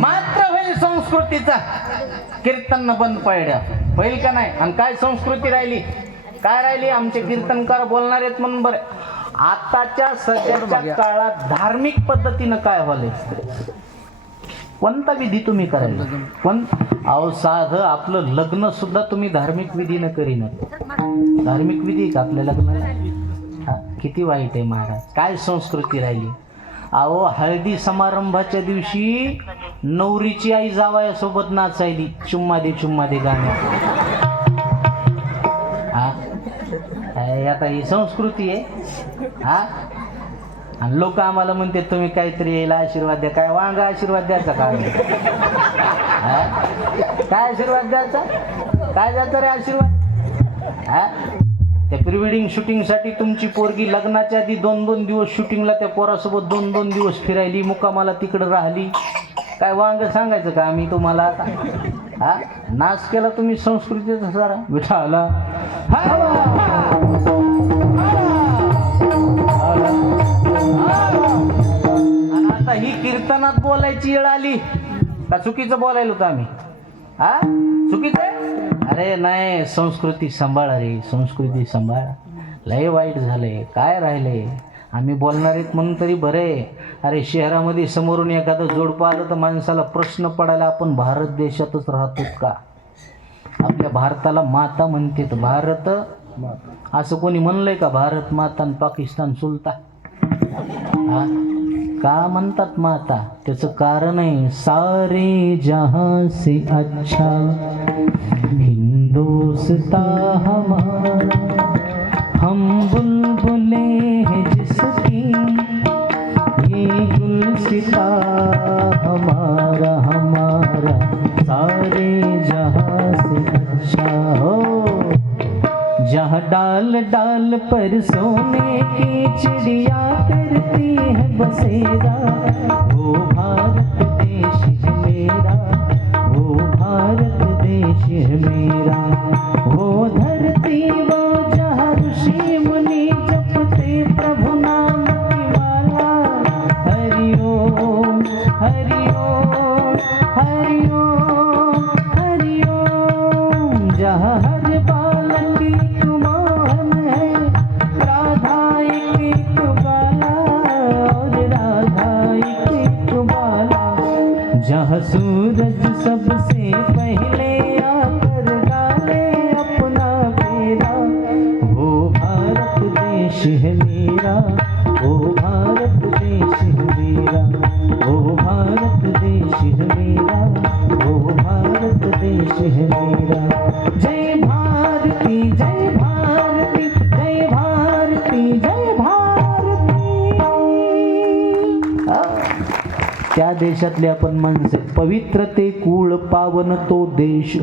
मात्र होईल संस्कृतीचा. कीर्तन बंद पडल्या होईल का नाही? आणि काय संस्कृती राहिली? काय राहिली? आमचे कीर्तनकार बोलणार आहेत म्हणून बरं. आताच्या सध्याच्या काळात धार्मिक पद्धतीनं काय व्हायलंय? कोणता विधी तुम्ही करायला? पण अहो साधं आपलं लग्न सुद्धा तुम्ही धार्मिक विधीनं करीन. धार्मिक विधी का आपल्या लग्नाला? किती वाईट आहे महाराज. काय संस्कृती राहिली? अहो हळदी समारंभाच्या दिवशी नवरीची आई जावयासोबत नाचायली, चुम्मा दे गाणं. आता ही संस्कृती आहे. आणि लोक आम्हाला म्हणते तुम्ही काहीतरी यायला आशीर्वाद द्या. काय वांगा आशीर्वाद द्यायचा? काय आशीर्वाद द्यायचा? काय द्यायचा रे आशीर्वाद? त्या प्री वेडिंग शूटिंगसाठी तुमची पोरगी लग्नाच्या आधी 2-2 दिवस शूटिंगला त्या पोरासोबत 2-2 दिवस फिरायली, मुक्कामाला तिकडं राहिली. काय वांग सांगायचं का आम्ही तुम्हाला? आता नाश केला तुम्ही संस्कृतीचा सारा. विठाला आणि आता ही कीर्तनात बोलायची वेळ आली का चुकीचं बोलायला होतं आम्ही? चुकीचं आहे? अरे नाही, संस्कृती सांभाळा रे, संस्कृती सांभाळा. लय वाईट झालंय. काय राहिलंय? आम्ही बोलणार आहेत म्हणून तरी बरे. अरे शहरामध्ये समोरून एखादं जोडपं आलं तर माणसाला प्रश्न पडायला आपण भारत देशातच राहतो का? आपल्या भारताला माता म्हणते. भारत असं कोणी म्हणलंय का? भारत माता आणि पाकिस्तान सुलता. का म्हणतात माता? त्याचं कारण आहे सारे जहां से अच्छा हिंदुस्ता हमारा, हम बुलबुले हैं जिसकी, ये गुलसिता हमारा हमारा सारे जहां से अच्छा हो. जहाँ डाल डाल पर सोने की चिड़िया करती है बसेरा, वो भारत देश है मेरा, वो भारत देश है मेरा. वो धरती वो जहाँ ऋषि मुनि जपते प्रभु नाम की माला. हरि ओम हरि ओम हरि ओम हरि ओम. जहाँ हर बालक की कुमान है, राधा एक बाला और राधा एक बाला. जहाँ सूरज सबसे पहले आकर डाले अपना फेरा, वो भारत देश है मेरा, वो भारत देश है मेरा, वो भारत देश है मेरा, वो भारत देश है मेरा. जय भारती जय भारती जय भारती जय भारती. त्या देशातले आपण माणसे. पवित्र ते कुळ पावन तो देश,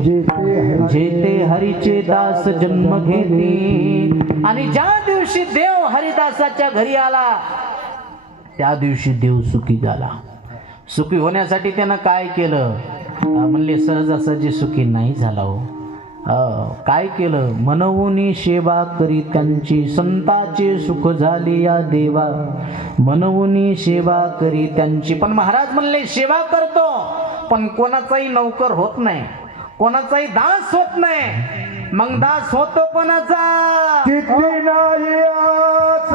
जेथे हरीचे दास जन्म घेते. आणि ज्या दिवशी देव हरिदासाच्या घरी आला त्या दिवशी देव सुखी झाला. सुखी होण्यासाठी त्यानं काय केलं? म्हणले सहजासहजी सुखी नाही झाला हो. काय केलं? मनवुनी सेवा करी त्यांची, संताचे सुख झाले या देवा. मनवुनी सेवा करी त्यांची. पण महाराज म्हणले सेवा करतो पण कोणाचाही नौकर होत नाही, कोणाचाही दास होत नाही. मग दास होतो कोणाचा? किती नाही आस,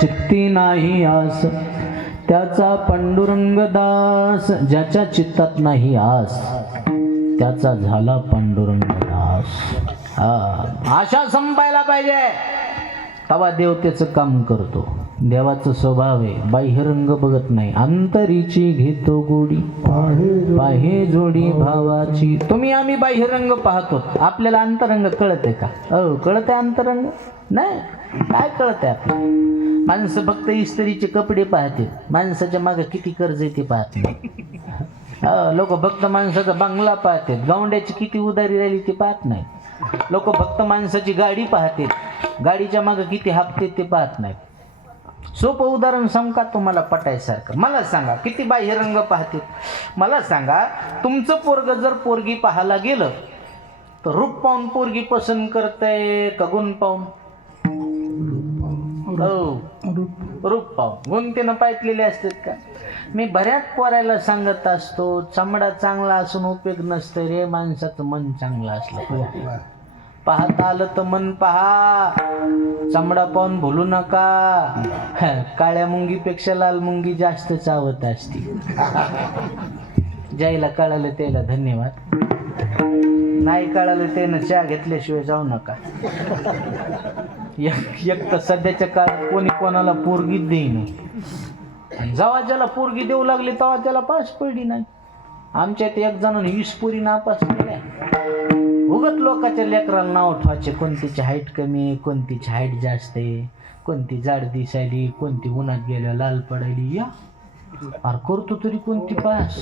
चित्ती नाही आस त्याचा पांडुरंग दास. ज्याच्या चित्तात नाही आस त्याचा झाला पांडुरंग दास. आशा संपायला पाहिजे तेव्हा देव त्याचं काम करतो. देवाचा स्वभाव आहे बाह्यरंग बघत नाही, अंतरीची घेतो गोडी पाहे जोडी भावाची. तुम्ही आम्ही बाह्यरंग पाहतो, आपल्याला अंतरंग कळत आहे का? कळत आहे अंतरंग? नाही. काय कळत आहे आपल्याला? माणसं फक्त इस्त्रीचे कपडे पाहते, माणसाच्या मागे किती कर्ज आहे ते पाहत नाही. लोक फक्त माणसाचा बंगला पाहतात, गावंड्याची किती उधारी राहिली ते पाहत नाही. लोक फक्त माणसाची गाडी पाहते, गाडीच्या मागे किती हप्ते ते पाहत नाही. सोपं उदाहरण सांग का तुम्हाला पटायसारखं? मला सांगा किती बाह्यरंग पाहते? मला सांगा तुमचं पोरग जर पोरगी पाहायला गेलं तर रूप पाहून पोरगी पसंत करताय का गुण पाहून? रूप पाहून. गुण त्यानं पाहितलेले असतात का? मी बऱ्याच पोरायला सांगत असतो चमडा चांगला असून उपयोग नसतं रे, माणसाचं मन चांगलं असलं पाहिजे. पाहता आलं तर मन पहा, चमडा पाहून भूलू नका. काळ्या मुंगीपेक्षा लाल मुंगी जास्त चावत असते. ज्याला कळालं त्याला धन्यवाद, नाही कळालं त्यानं चहा घेतल्याशिवाय जाऊ नका. एक तर सध्याच्या काळात कोणी कोणाला पोरगीच देईन. जेव्हा ज्याला पोरगी देऊ लागली तेव्हा त्याला पास पडली नाही. आमच्या इथे एक जण 20 पोरी नापास केल्या. उगत लोकांच्या लेकराला नाव ठेवायचे, कोणतीची हाईट कमी आहे, कोणतीची हाईट जास्त आहे, कोणती जाड दिसायली, कोणती उन्हात गेल्या लाल पडायली. या अरे करतो तरी कोणती पास.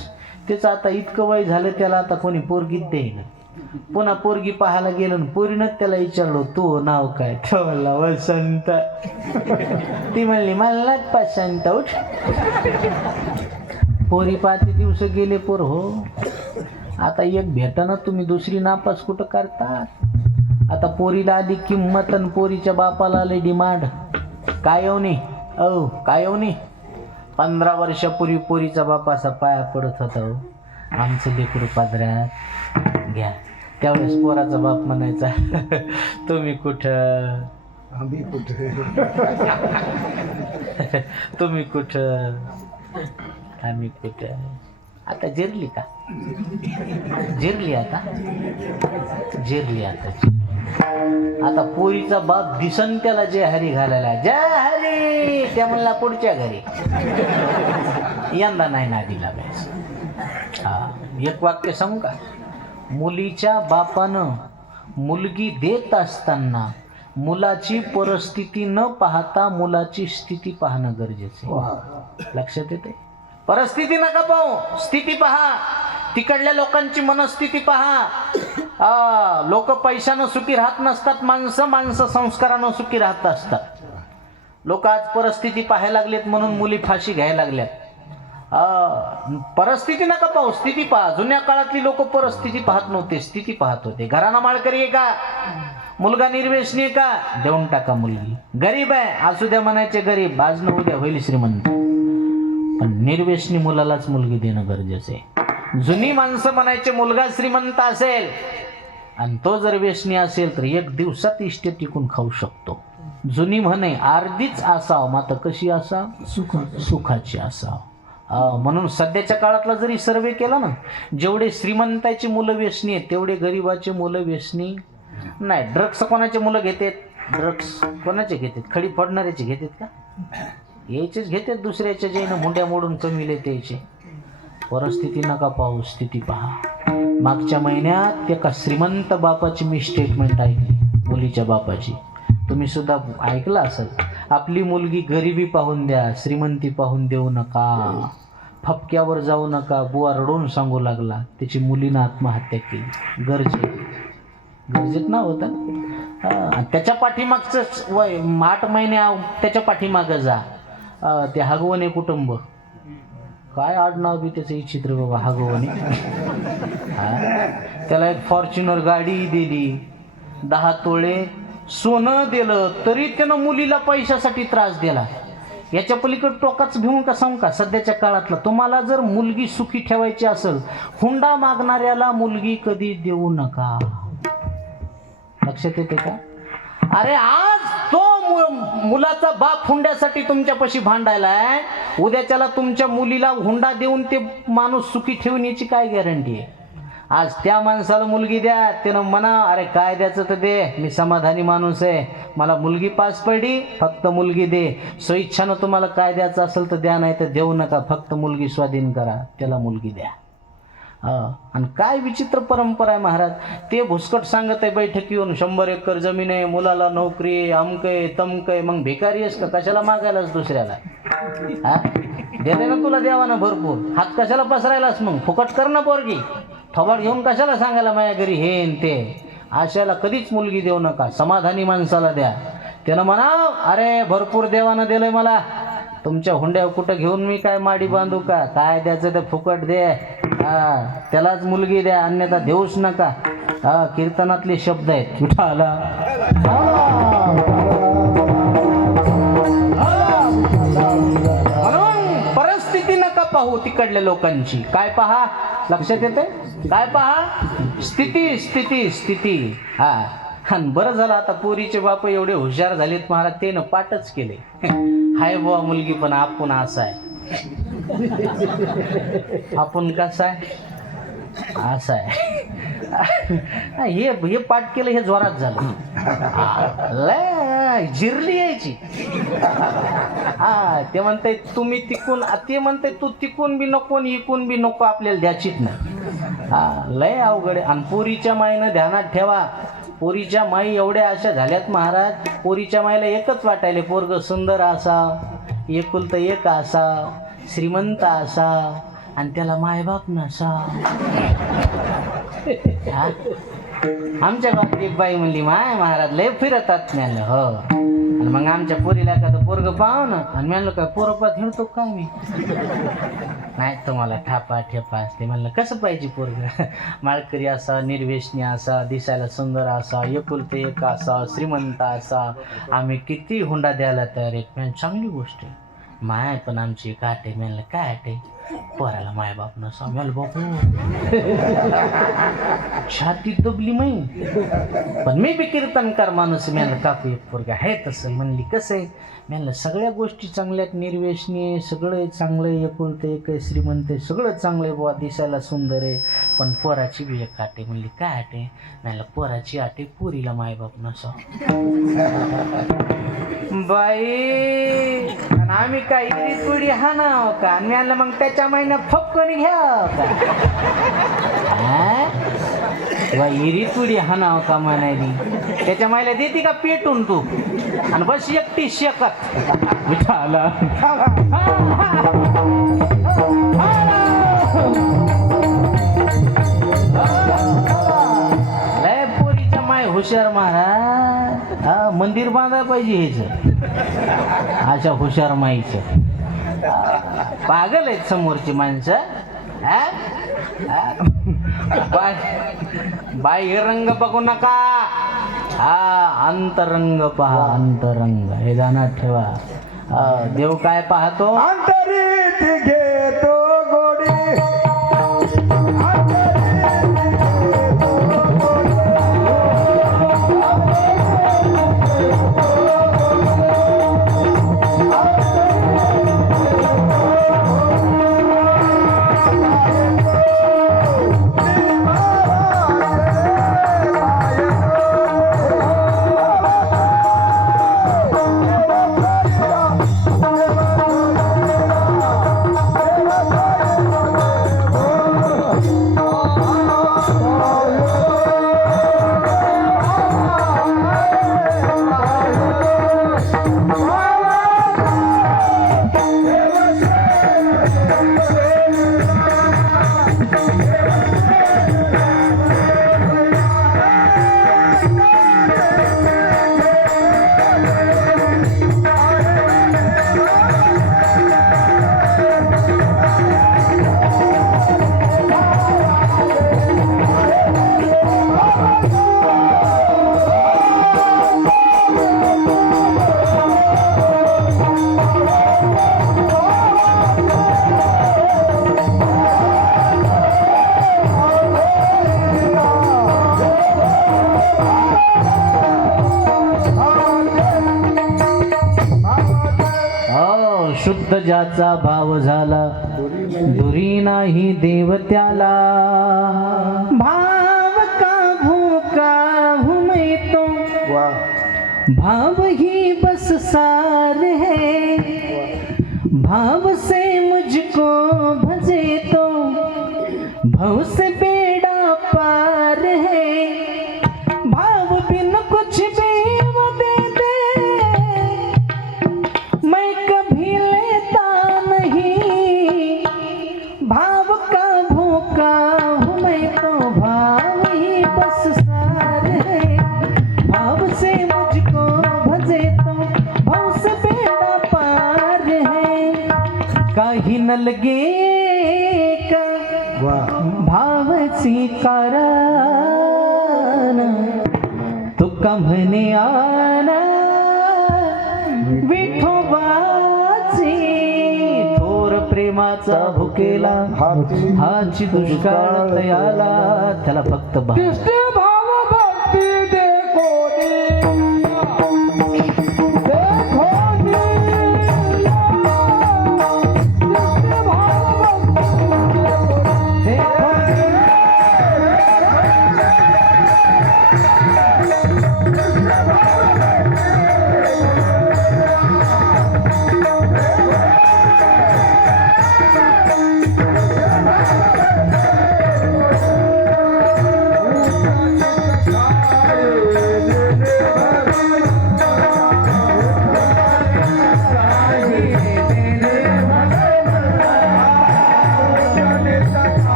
त्याचं आता इतकं वय झालं त्याला आता कोणी पोरगीत देईन. पुन्हा पोरगी पाहायला गेलो न पोरीनं त्याला विचारलो तू नाव काय ठेवला वसंत. ती म्हणली मला पसंत. उठ पोरी पाहते दिवस गेले पोर हो. आता एक भेटाना तुम्ही दुसरी नापास कुठं करता. आता पोरीला आली किंमत आणि पोरीच्या बापाला आले डिमांड. काय येऊ नये काय येऊ नये. 15 वर्षापूर्वी पोरीचा बाप असा पाया पडत होता हो. आमचं लेकरू पादऱ्यात घ्या. त्यावेळेस पोराचा बाप म्हणायचा तुम्ही कुठं आम्ही कुठे तुम्ही कुठं आम्ही कुठं. आता जिरली का जिरली आता जिरली आता. आता पोरीचा बाप दिसन त्याला जय हरी घालायला जय हरी. त्या म्हणला पुढच्या घरी यंदा नाही ना दिला बस. हा एक वाक्य सांगू का. मुलीच्या बापानं मुलगी देत असताना मुलाची परिस्थिती न पाहता मुलाची स्थिती पाहणं गरजेचं आहे. लक्षात येते. परिस्थिती नका पाहू स्थिती पहा. तिकडल्या लोकांची मनस्थिती पहा. लोक पैशानं सुखी राहत नसतात. माणसं संस्कारानं सुखी राहत असतात. लोक आज परिस्थिती पाहायला लागलेत म्हणून मुली फाशी घ्यायला लागल्यात. परिस्थिती नका पाहू स्थिती पहा. जुन्या काळातली लोक परिस्थिती पाहत नव्हते स्थिती पाहत होते. घराणा माळकरी आहे का मुलगा निर्व्यसनी आहे का देऊन टाका मुलगी. गरीब आहे असू द्या म्हणायचे गरीब आज न उद्या होईल श्रीमंत. पण निर्व्यसनी मुलालाच मुलगी देणं गरजेचं आहे. जुनी माणसं म्हणायचे मुलगा श्रीमंत असेल आणि तो जर व्यसनी असेल तर 1 दिवसात इष्ट टिकून खाऊ शकतो. जुनी म्हणे अर्धीच असावं मात्र कशी असावं सुखाची असावं. म्हणून सध्याच्या काळातला जरी सर्वे केला ना जेवढे श्रीमंताची मुलं व्यसनी आहेत तेवढे गरिबाचे मुलं व्यसनी नाही. ड्रग्स कोणाचे मुलं घेतात ड्रग्स कोणाचे घेतात खडी फोडणाऱ्याचे घेतात का यायचेच घेतात. दुसऱ्याच्या जेनं मुंड्या मोडून कमी यायचे. परिस्थिती नका पाहू स्थिती पहा. मागच्या महिन्यात एका श्रीमंत बापाची मी स्टेटमेंट ऐकली मुलीच्या बापाची. तुम्ही सुद्धा ऐकलं असेल. आपली मुलगी गरिबी पाहून द्या श्रीमंती पाहून देऊ नका. फपक्यावर जाऊ नका. बुवा रडून सांगू लागला त्याची मुलीनं आत्महत्या केली. गरजेत ना होता. त्याच्या पाठीमागचं वय 8 महिने त्याच्या पाठीमागं जा. ते हगवणे कुटुंब काय आडनाव बी त्याचं विचित्र बाबा हगवणे. त्याला एक फॉर्च्युनर गाडी दिली 10 तोळे सोनं दिलं तरी त्यानं मुलीला पैशासाठी त्रास दिला. याच्या पलीकडे टोकाच घेऊन का सांगू का सध्याच्या काळातला. तुम्हाला जर मुलगी सुखी ठेवायची असेल हुंडा मागणाऱ्याला मुलगी कधी देऊ नका. लक्षात येते का. अरे आज तो मुलाचा बाप हुंड्यासाठी तुमच्यापाशी भांडायलाय. उद्याच्याला तुमच्या मुलीला हुंडा देऊन ते माणूस सुखी ठेवून याची काय गॅरंटी आहे. आज त्या माणसाला मुलगी द्या त्यानं म्हणा अरे काय द्यायचं तर दे मी समाधानी माणूस आहे मला मुलगी पास पडली फक्त मुलगी दे. स्वइच्छानं तुम्हाला काय द्यायचं असेल तर द्या नाही तर देऊ नका. फक्त मुलगी स्वाधीन करा त्याला मुलगी द्या. आणि काय विचित्र परंपरा आहे महाराज. ते भुसकट सांगत आहे बैठक येऊन 100 एकर जमीन आहे मुलाला नोकरी आहे अमकय तमकय. मग भिकारी आहेस का कशाला मागायलाच दुसऱ्याला. देते ना तुला द्यावा ना भरपूर. हात कशाला पसरायलास मग फुकट कर ना पोरगी. थोबाड घेऊन कशाला सांगायला माझ्या घरी हे न ते. अशाला कधीच मुलगी देऊ नका. समाधानी माणसाला द्या. त्यानं म्हणा अरे भरपूर देवानं दिलंय मला तुमच्या हुंड्यावर कुठं घेऊन मी काय माडी बांधू का. काय द्यायचं ते फुकट दे. त्यालाच मुलगी द्या अन्यथा देऊच नका. कीर्तनातले शब्द आहेत विठाला. म्हणून परिस्थिती नका पाहू तिकडल्या लोकांची. काय पहा लक्षात येते काय पहा स्थिती स्थिती स्थिती. आणि बरं झालं आता पोरीचे बाप एवढे हुशार झालेत महाराज त्यानं पाठच केले. हाय बुवा मुलगी पण आपण असा आहे आपण कसा आहे असा आहे. हे पाठ केलं हे जोरात झालं. लय जिरली यायची. ते म्हणते तुम्ही तिकून ते म्हणते तू तिकून बी नको इकून बी नको आपल्याला द्यायचीच नाही. लय अवघड. आणि पोरीच्या माईनं ध्यानात ठेवा पोरीच्या माई एवढ्या अशा झाल्यात महाराज. पोरीच्या माईला एकच वाटायले पोरग सुंदर असा एकुलतं एक असा श्रीमंत असा आणि त्याला मायबाप नसा. हा? आमच्या गावात एक बाई म्हणली माय महाराज लय फिरतात म्हणलं हो. आणि मग आमच्या पोरीला एखादं पोरग पाहाव ना आणि म्हणलं काय पोरपात हिंडतो काय मी. नाही तुम्हाला ठापा ठेपा असते म्हणलं कसं पाहिजे पोरग. माळकरी असा, निर्व्यसनी असा, दिसायला सुंदर असा, एकुलते एक असा, श्रीमंत असा, आम्ही किती हुंडा द्यायला तयार आहेत. म्हणजे चांगली गोष्ट आहे. माय पण आमची एक आट आहे. म्हणलं काय आट आहे. पोराला माय बाप नसा. म्हणलं बापू छाती दबली माई. पण मी बी कीर्तनकार माणूस. म्हणलं काकू एक पोरगा आहे तसं. म्हणली कसं आहे. म्हणलं सगळ्या गोष्टी चांगल्यात, निर्व्यसनी सगळं चांगलं आहे, एकुलते एक आहे, श्रीमंत आहे, सगळं चांगलं आहे बुवा, दिसायला सुंदर आहे. पण पोराची बी एक आट आहे. म्हणली काय आट आहे. म्हणलं पोराची आट आहे पोरीला मायबाप नसा. बाई आणि आम्ही काय इरी तुडी हाणाव का. आणि म्हणलं मग त्याच्या महिन्यात फपकणी घ्याव का. इरी तुडी हाणाव का म्हणायली. त्याच्या मायला देते का पेटून तू आणि बस एकटी शकत विचारला. लय पोरीच्या माय हुशार महाराज. हा मंदिर बांधायला पाहिजे हेच अशा हुशार माईचं. पागल आहेत समोरची माणसं. बाह्य रंग बघू नका. हा अंतरंग पहा. अंतरंग हे ध्यानात ठेवा. देव काय पाहतो. अंतरीत घेतो गोडी. शुद्ध ज्याचा भाव झाला दुरी नाही देव त्याला. भाव का भूका घुमैतो भाव ही बस सार है. भाव से मुझको भजे तो भव से बेड़ा पार है. भाव बिन कुछ भी वो दे दे मैं कभी लेता नहीं. भाव का भूखा हूँ मैं तो भाव ही बस सार है. भाव से मुझको भजे तो भाव से बेड़ा पार है. काही न लगे का भावची कारण तुका म्हणे आना विठोबाची. थोर प्रेमाचा भुकेला हाची दुष्काळ तयाला. त्याला फक्त कृष्ण भाव भक्ती देखोनी.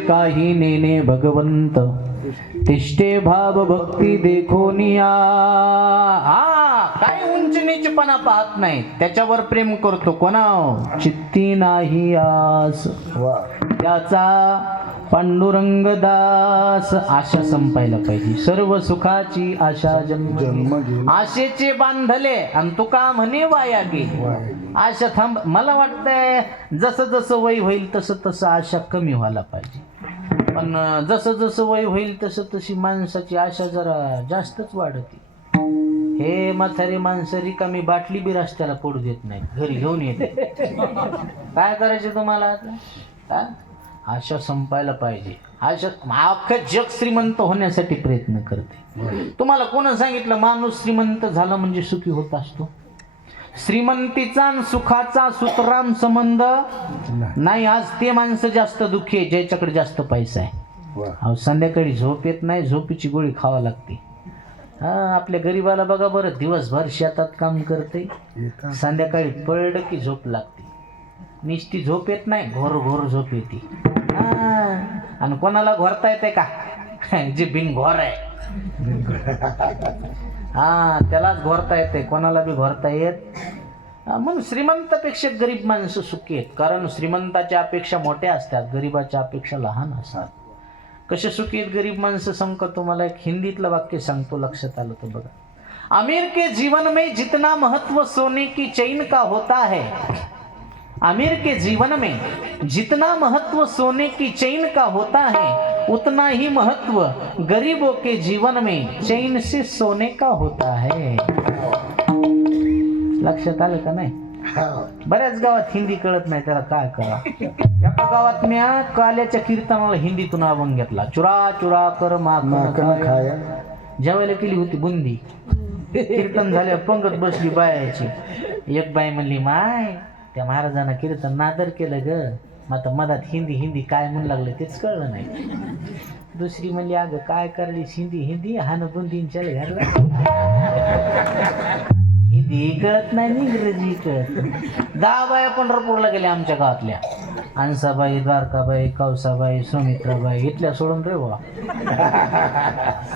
काही नेने भगवंत तिष्ठे भाव भक्ती देखोनिया. हा काय उंच नीचपणा पाहत नाही, त्याच्यावर प्रेम करतो. कोणा चित्ती नाही आस त्याचा पांडुरंग दास. आशा संपायला पाहिजे. सर्व सुखाची आशा जन्म आशेचे बांधले आणि तुका म्हणे वाया गेली. आशा थांब. मला वाटतंय जसं जसं वय होईल तसं तसं आशा कमी व्हायला पाहिजे, पण जसं जसं वय होईल तसं तशी माणसाची आशा जरा जास्तच वाढते. हे म्हातारी माणसं रिकामी बाटली बी रस्त्याला पडू देत नाही, घरी घेऊन येते. काय करायचं तुम्हाला आता? आशा संपायला पाहिजे. आशा अख्खं जग श्रीमंत होण्यासाठी प्रयत्न करते. तुम्हाला कोण सांगितलं माणूस श्रीमंत झाला म्हणजे सुखी होत असतो? श्रीमंतीचा आणि सुखाचा सुतराम संबंध नाही. आज ते माणसं जास्त दुःखी आहे ज्याच्याकडे जास्त पैसा आहे. अहो संध्याकाळी झोप येत नाही, झोपेची गोळी खावा लागते. आपल्या गरीबाला बघा बरं, दिवसभर शेतात काम करते, संध्याकाळी पडलं की झोप लागते. निष्ठी झोप येत नाही, घोर घोर झोप येते. आणि कोणाला घोरता येते का? जे बिनघोर आहे त्यालाच घोरता येते, कोणाला बी घोरता येत. मग श्रीमंतापेक्षा गरीब माणसं सुखी आहेत, कारण श्रीमंताच्या अपेक्षा मोठ्या असतात, गरीबाच्या अपेक्षा लहान असतात. कसे सुखी आहेत गरीब माणसं सांगतो तुम्हाला. एक हिंदीतलं वाक्य सांगतो, लक्षात आलं तर बघा. अमीर के जीवन में जितना महत्व सोने की चैन का होता है, अमीर के जीवन में जितना महत्व सोने की चैन का होता है, उतना ही महत्व गरीबों के जीवन में चैन से सोने का होता है. लक्षात आलं का नाही? बऱ्याच गावात हिंदी कळत नाही, त्याला काय करा. एका गावात मी काल्याच्या कीर्तनाला हिंदीतून अभंग घेतला. चुरा चुरा कर माखन खाया. जेवायला केली होती बुंदी. कीर्तन झाल्यावर पंगत बसली बायाची. एक बाई म्हणली, माय त्या महाराजांना कीर्तन नादर केलं ग. मग आता मधात हिंदी हिंदी काय म्हणू लागलं तेच कळलं नाही. दुसरी म्हणली, अगं काय करली हिंदी हिंदी हान बुंदीन चल घरला. हिंदी कळत नाही, इंग्रजी कळत. 10 बाया पंढरपूरला गेल्या आमच्या गावातल्या. अंसाबाई, द्वारकाबाई, कौसाबाई, सुमित्राबाई, इथल्या सोडून रे बा.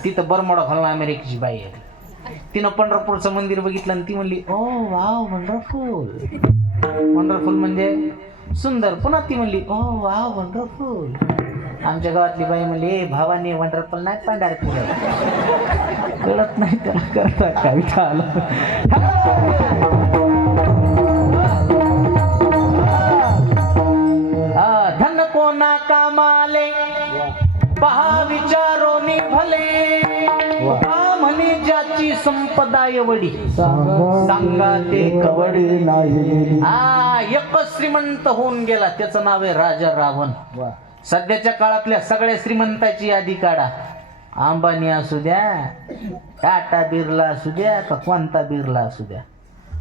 तिथं बरमोडा घालून अमेरिकेची बाई आहे. तिनं पंढरपूरचं मंदिर बघितलं आणि ती म्हणली, ओ वाव वंडरफुल. वंडरफुल म्हणजे सुंदर. पुन्हा ती म्हणली, ओ वाव वंडरफुल. आमच्या गावातली बाई म्हणली, ए भावाने वंडरफुल नाही पंढरपूर. कळत नाही त्याला, करता कविता आलं. धन कोणा कामाले पहा विचारोनी भले, म्हणे ज्याची संपदा एवढी सांगा ते कवडी नाही. एकच श्रीमंत होऊन गेला, त्याचं नाव आहे राजा रावण. सध्याच्या काळातल्या सगळ्या श्रीमंताची यादी काढा. अंबानी असू द्या, टाटा बिर्ला असू द्या, का कोणता बिर्ला असू द्या,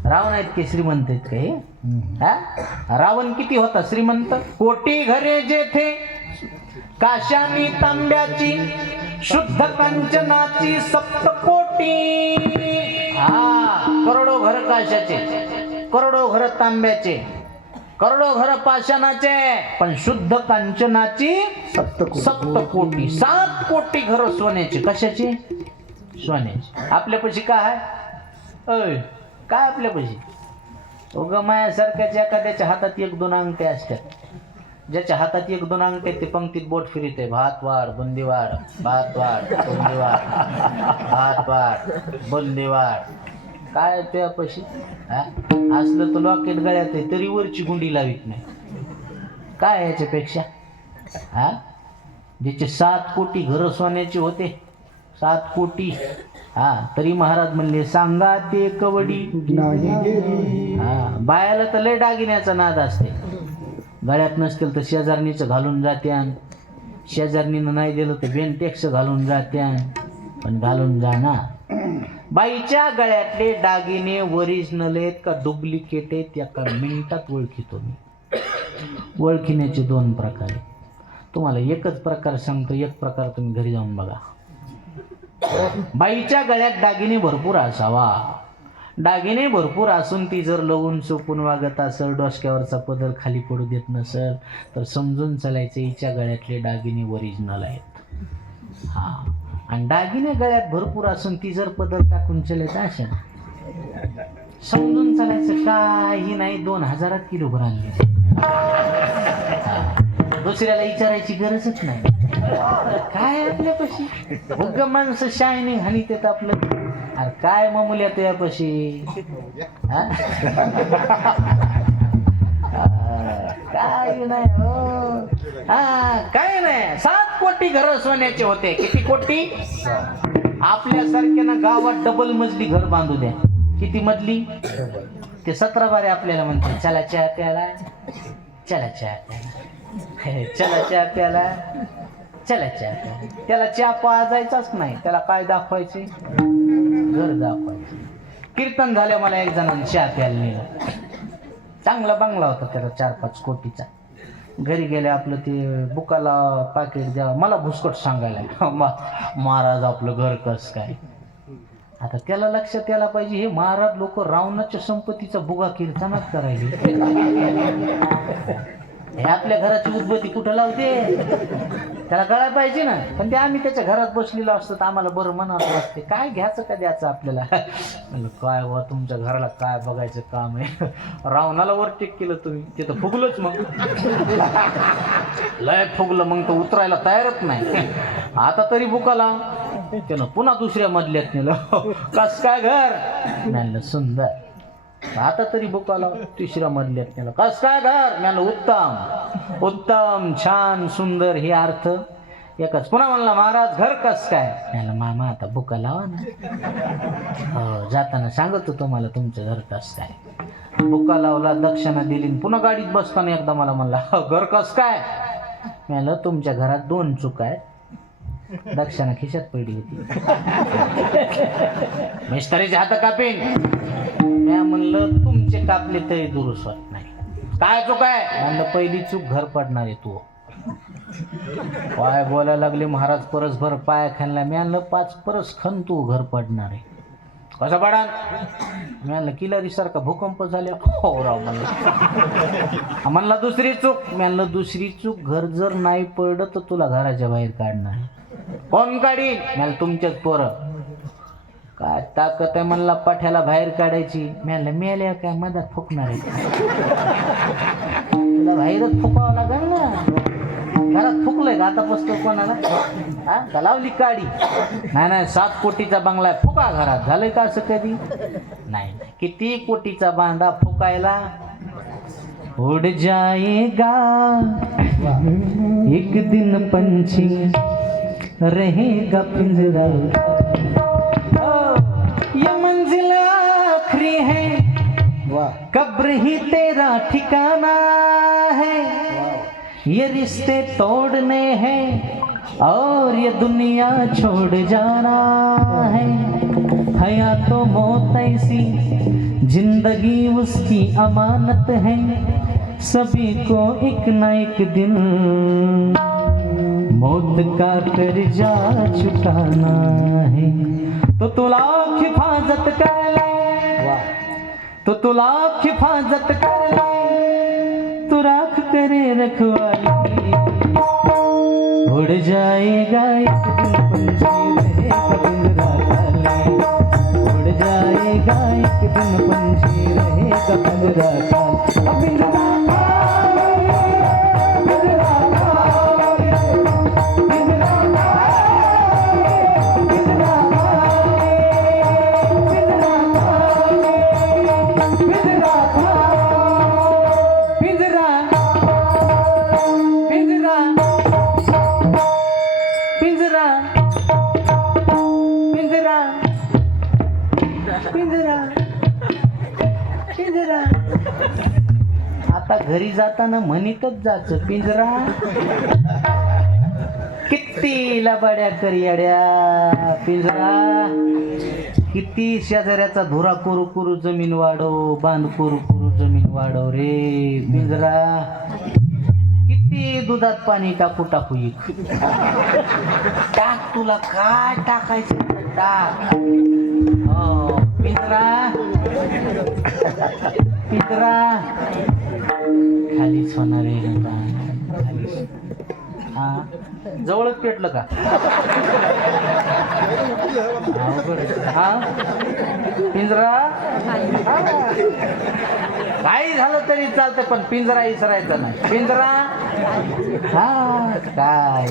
रावण इतके श्रीमंत आहेत का हे? रावण किती होता श्रीमंत? कोटी घरे जेथे काशानी तांब्याची, शुद्ध कंचनाची सप्तकोटी. करोडो घर काशाचे, करोडो घर तांब्याचे, करोडो घर पाषाणाचे, पण शुद्ध कांचनाची सप्तकोटी. 7 कोटी घर सोन्याचे. कशाची? सोन्याची. आपल्यापाशी काय आहे? काय आपल्यापाशी? उग मायासारख्याच्या एखाद्याच्या हातात 1-2 अंगठे असतात. ज्याच्या हातात 1-2 अंगठे ते पंक्तीत बोट फिरित आहे. भात वाढ बुंदी वाढ, भात वाढ बुंदी वाढ, भात वाढ बुंदी वाढ. काय तुझ्यापाशी असलं तर लॉकेट गळ्यात आहे तरी वरची गुंडी लावित नाही. काय याच्यापेक्षा? ज्याचे 7 कोटी घर सोन्याचे होते, 7 कोटी, तरी महाराज म्हणले सांगा ते कवडी नाही. बायाला तर लय दागिन्याचा नाद असते. गळ्यात नसतील तर शेजारणीचं घालून जात्यान, शेजारणीनं नाही दिलं तर बेनटेक्स घालून जात्यान, पण घालून जा ना. बाईच्या गळ्यातले दागिने ओरिजिनल आहेत का डुप्लिकेट आहेत एका मिनिटात ओळखितो मी. ओळखण्याचे 2 प्रकार आहेत. तुम्हाला एकच प्रकार सांगतो, एक प्रकार तुम्ही घरी जाऊन बघा. बाईच्या गळ्यात दागिने भरपूर असावा, दागिने भरपूर असून ती जर लवून चोपून वागत असेल, डोसक्यावरचा पदर खाली पडू देत नसेल, तर समजून चालायचं हिच्या गळ्यातले दागिने ओरिजिनल आहेत. हा, आणि दागिने गळ्यात भरपूर असून ती जर पदर टाकून चलत असेल, समजून चालायचं काही नाही, 2000 किलो भर आणले. दुसऱ्याला विचारायची गरजच नाही. काय आपल्यापाशी उग माणसं शायनिंग हानी त्यात आपलं. अरे काय मामुल्या तुझ्यापाशी, काय नाही हो. हा, काय नाही. 7 कोटी घर सोन्याचे होते. किती कोटी? आपल्यासारख्यानं गावात डबल मजली घर बांधू द्या. किती मजली? ते 17 बारे आपल्याला म्हणते, चला चहा प्याला, चला चहा प्याला, चला चहा प्याला, चला चहा प्याला. त्याला चहा पाजायचाच नाही, त्याला काय दाखवायचे? घर दाखवायचे. कीर्तन झालं, मला एक जणांनी चहा प्यायला नेलं. चांगला बंगला होता त्याला, 4-5 कोटीचा. घरी गेले, आपलं ते बुकाला पाकिट द्या, मला भुसकट सांगायला, महाराज आपलं घर कस काय. आता त्याला लक्षात यायला पाहिजे, हे महाराज लोक रावणाच्या संपत्तीचा बुगा कीर्तनात करायचे. हे आपल्या घराची उद्बत्ती कुठं लावते, त्याला कळायला पाहिजे ना. पण ते आम्ही त्याच्या घरात बसलेलो असतो तर आम्हाला बरं मनात वाटते, काय घ्यायचं का द्यायचं आपल्याला. म्हणलं काय वा, तुमच्या घराला काय बघायचं काम आहे. रावणाला ओव्हरटेक केलं तुम्ही, ते तर फुगलंच. मग लय फुगलं, मग तर उतरायला तयारच नाही. आता तरी बुकाला त्यानं पुन्हा दुसऱ्या मधल्यात नेलं. कस काय घर? म्हणलं सुंदर. आता तरी बुकाला 3ऱ्या मधल्यात नेलं. कस काय घर? म्हणलं उत्तम, उत्तम, छान, सुंदर. हे अर्थ एकच. पुन्हा म्हणला महाराज घर कस काय? म्हणलं मामा आता बुका लावा ना. हो, जाताना सांगतो तुम्हाला तुमचं घर कस काय. बुका लावला, दक्षिणा दिली. पुन्हा गाडीत बसताना एकदा मला म्हणला घर कस काय? म्हणलं तुमच्या घरात 2 चुका आहेत. दक्षिणा खिशात पडली होती. मिस्त्रीचे हात कापीन. मी म्हणलं तुमचे कापले तरी दुरुस्त होत नाही. काय चूक आहे? म्हणलं पहिली चूक घर पडणार आहे तू. काय बोलायला लागले महाराज, परसभर पाया खाल्ला. मी म्हणलं 5 परस खन तू घर पडणार आहे. कसं पडान? मी म्हणलं किलारी सारखा भूकंप झाल्या. हो राव म्हणलं. म्हणला दुसरी चूक. मी म्हणलं दुसरी चूक, घर जर नाही पडलं तर तुला घराच्या बाहेर काढणार. कोण काढी? म्हणलं तुमच्याच पोरं. काय ताकद आहे म्हणला पाठ्याला बाहेर काढायची. म्हणलं मेल्या काय मधात फुकणार आहे, तुला बाहेरच फुकावं लागेल ना. घरात फुकलंय का आता पुस्तक कोणाला? हा का लावली काडी? नाही 7 कोटीचा बंगला आहे, फुका घरात. झालंय का असं कधी? नाही. किती कोटीचा बांधा फुकायला? उड़ जाएगा एक दिन पंछी, रहेगा पिंजरा. ये मंजिल आखिरी है, कब्र ही तेरा ठिकाना है. ये रिश्ते तोड़ने हैं और ये दुनिया छोड़ जाना है. हया तो मौत ऐसी, जिंदगी उसकी अमानत है. सभी को एक न एक दिन मौत का कर्जा चुकाना है. तो तू लाख हिफाजत कर ले, तो तू लाख हिफाजत कर ले, तू राख करे रखवाली. उड़ जाएगा एक दिन पंछी, रहेगा पिंजरा खाली. उड़ जाएगा एक दिन पंछी, रहेगा पिंजरा खाली. पिंजरा आता घरी जाताना म्हणीतच जायचं पिंजरा. किती लबाड्या करियाड्या पिंजरा. किती शेजाऱ्याचा धुरा कुरू कुरू जमीन वाढव, बांध कुरू कुरू जमीन वाढव रे पिंजरा. किती दुधात पाणी टाकू टाकू इक. टाक, तुला काय टाकायचं टाक. हो पिंजरा. पिंजरा खालीच होणार आहे का? खालीच. हा जवळच पेटलं का? अवघड आहे. हा पिंजरा काही झालं तरी चालतं पण पिंजरा इसरायचा नाही. पिंजरा हा काय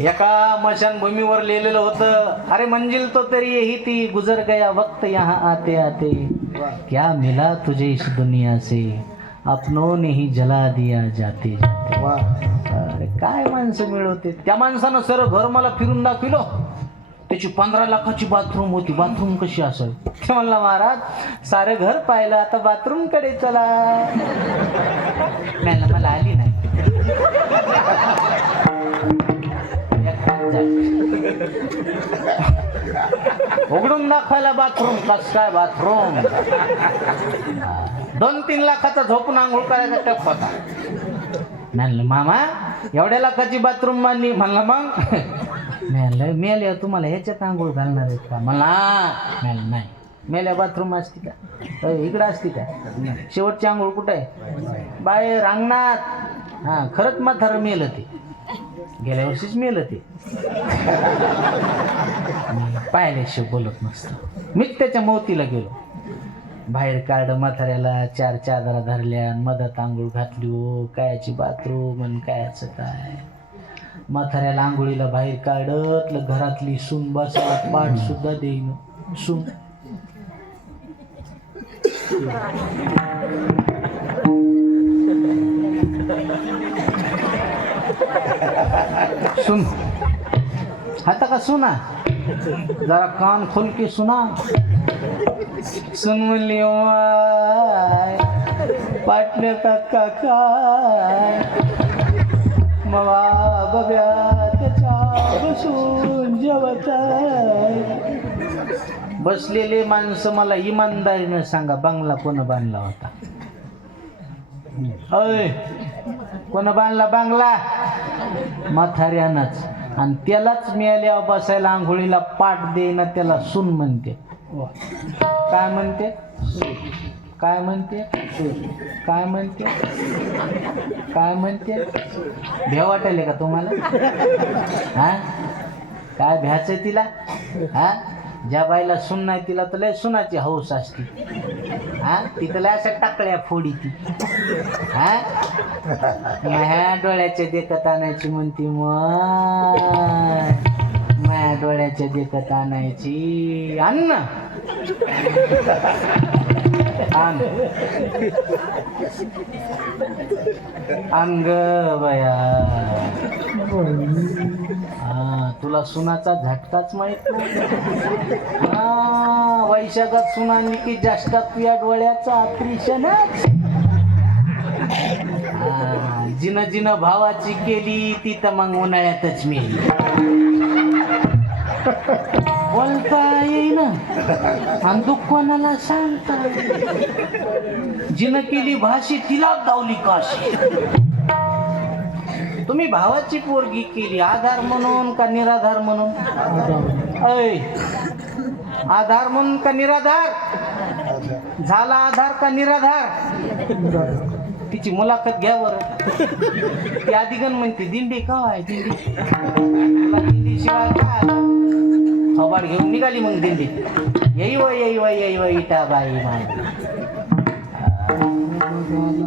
एका मशानभूमीवर लिहिलेलं होतं, अरे मंजिल तो तेरी यही थी, गुजर गया वक्त यहाँ आते आते, क्या मिला तुझे इस दुनिया से, अपनों ने ही जला दिया जाते जाते. अरे काय माणसं मिळवते. त्या माणसानं सर घर मला फिरून दाखविलं. त्याची 15 लाखाची बाथरूम होती. बाथरूम कशी असेल ते म्हणला, महाराज सारं घर पाहिलं, आता बाथरूम कडे चला. मला आली नाही. उघडून दाखवायला बाथरूम. कस काय बाथरूम? 2-3 लाखाचा झोपून आंघोळ करायचा टप होता. म्हणलं मामा एवढ्या लाखाची बाथरूम बांधली. म्हणलं मग म्हणलं मेल्या तुम्हाला ह्याच्यात आंघोळ घालणार आहेत का? मला नाही. मेल्या बाथरूम असती का? इकडं असती का? शेवटची आंघोळ कुठं आहे? बाहेर अंगणात. हां खरंच म्हातारं मेलं ते. गेल्या वर्षीच मेलं ते. पाहिल्याशिवाय बोलत नसतं. मीच त्याच्या मोतीला गेलो. बाहेर काढ म्हाताऱ्याला. 4 चादरा धरल्या, मधात आंघोळ घातली. हो कायची बाथरूम आणि कायचं काय. म्हाताऱ्याला आंघोळीला बाहेर काढत घरातली सून बसायला पाठ सुद्धा देईन. सून सुन आता का सुना जरा कान खोल के सुना. सुन म्हणली पाटण्यातात का काय मवा बब्या त्याच्या बसून जेवत. बसलेले माणसं मला इमानदारीनं सांगा, बंगला कोण बांधला होता? अय कोण बांधला बंगला? म्हाताऱ्यानंच. आणि त्यालाच मिळाल्यावर बसायला आंघोळीला पाठ देईना त्याला सून म्हणते. काय म्हणते? काय म्हणते? काय म्हणते? काय म्हणते? भ्या वाटायले का तुम्हाला? हा काय भ्याचं तिला? हा ज्या बाईला सून नाही तिला तर लय सुनाची हौस असते. हा तिथं लय अशा टाकळ्या फोडी ती. हा माझ्या डोळ्याच्या देखत आणायची म्हणती. माझ्या डोळ्याच्या देखत आणायची. अन्न अंग बया. हा तुला सुनाचा झटकाच माहित नाही. हा वैशाखात सुनांनी की जास्तात या डोळ्याचं ऑपरेशनच. जिनं जिनं भावाची केली ती तर मग उन्हाळ्यातच मेली. बोलता येईना आणि दुःख कोणाला सांगता. जिनं केली भाशी तिला दावली काशी. तुम्ही भावाची पोरगी केली आधार म्हणून का निराधार म्हणून? ऐ आधार म्हणून का निराधार? झाला आधार का निराधार? तिची मुलाखत घ्या बरं. ती आदिगण म्हणते दिंडी का आहे दिंडी? तुला दिंडी शिवाय काय? थोबाड घेऊन निघाली मग दिंडीत. येई व इटा बाई माझी.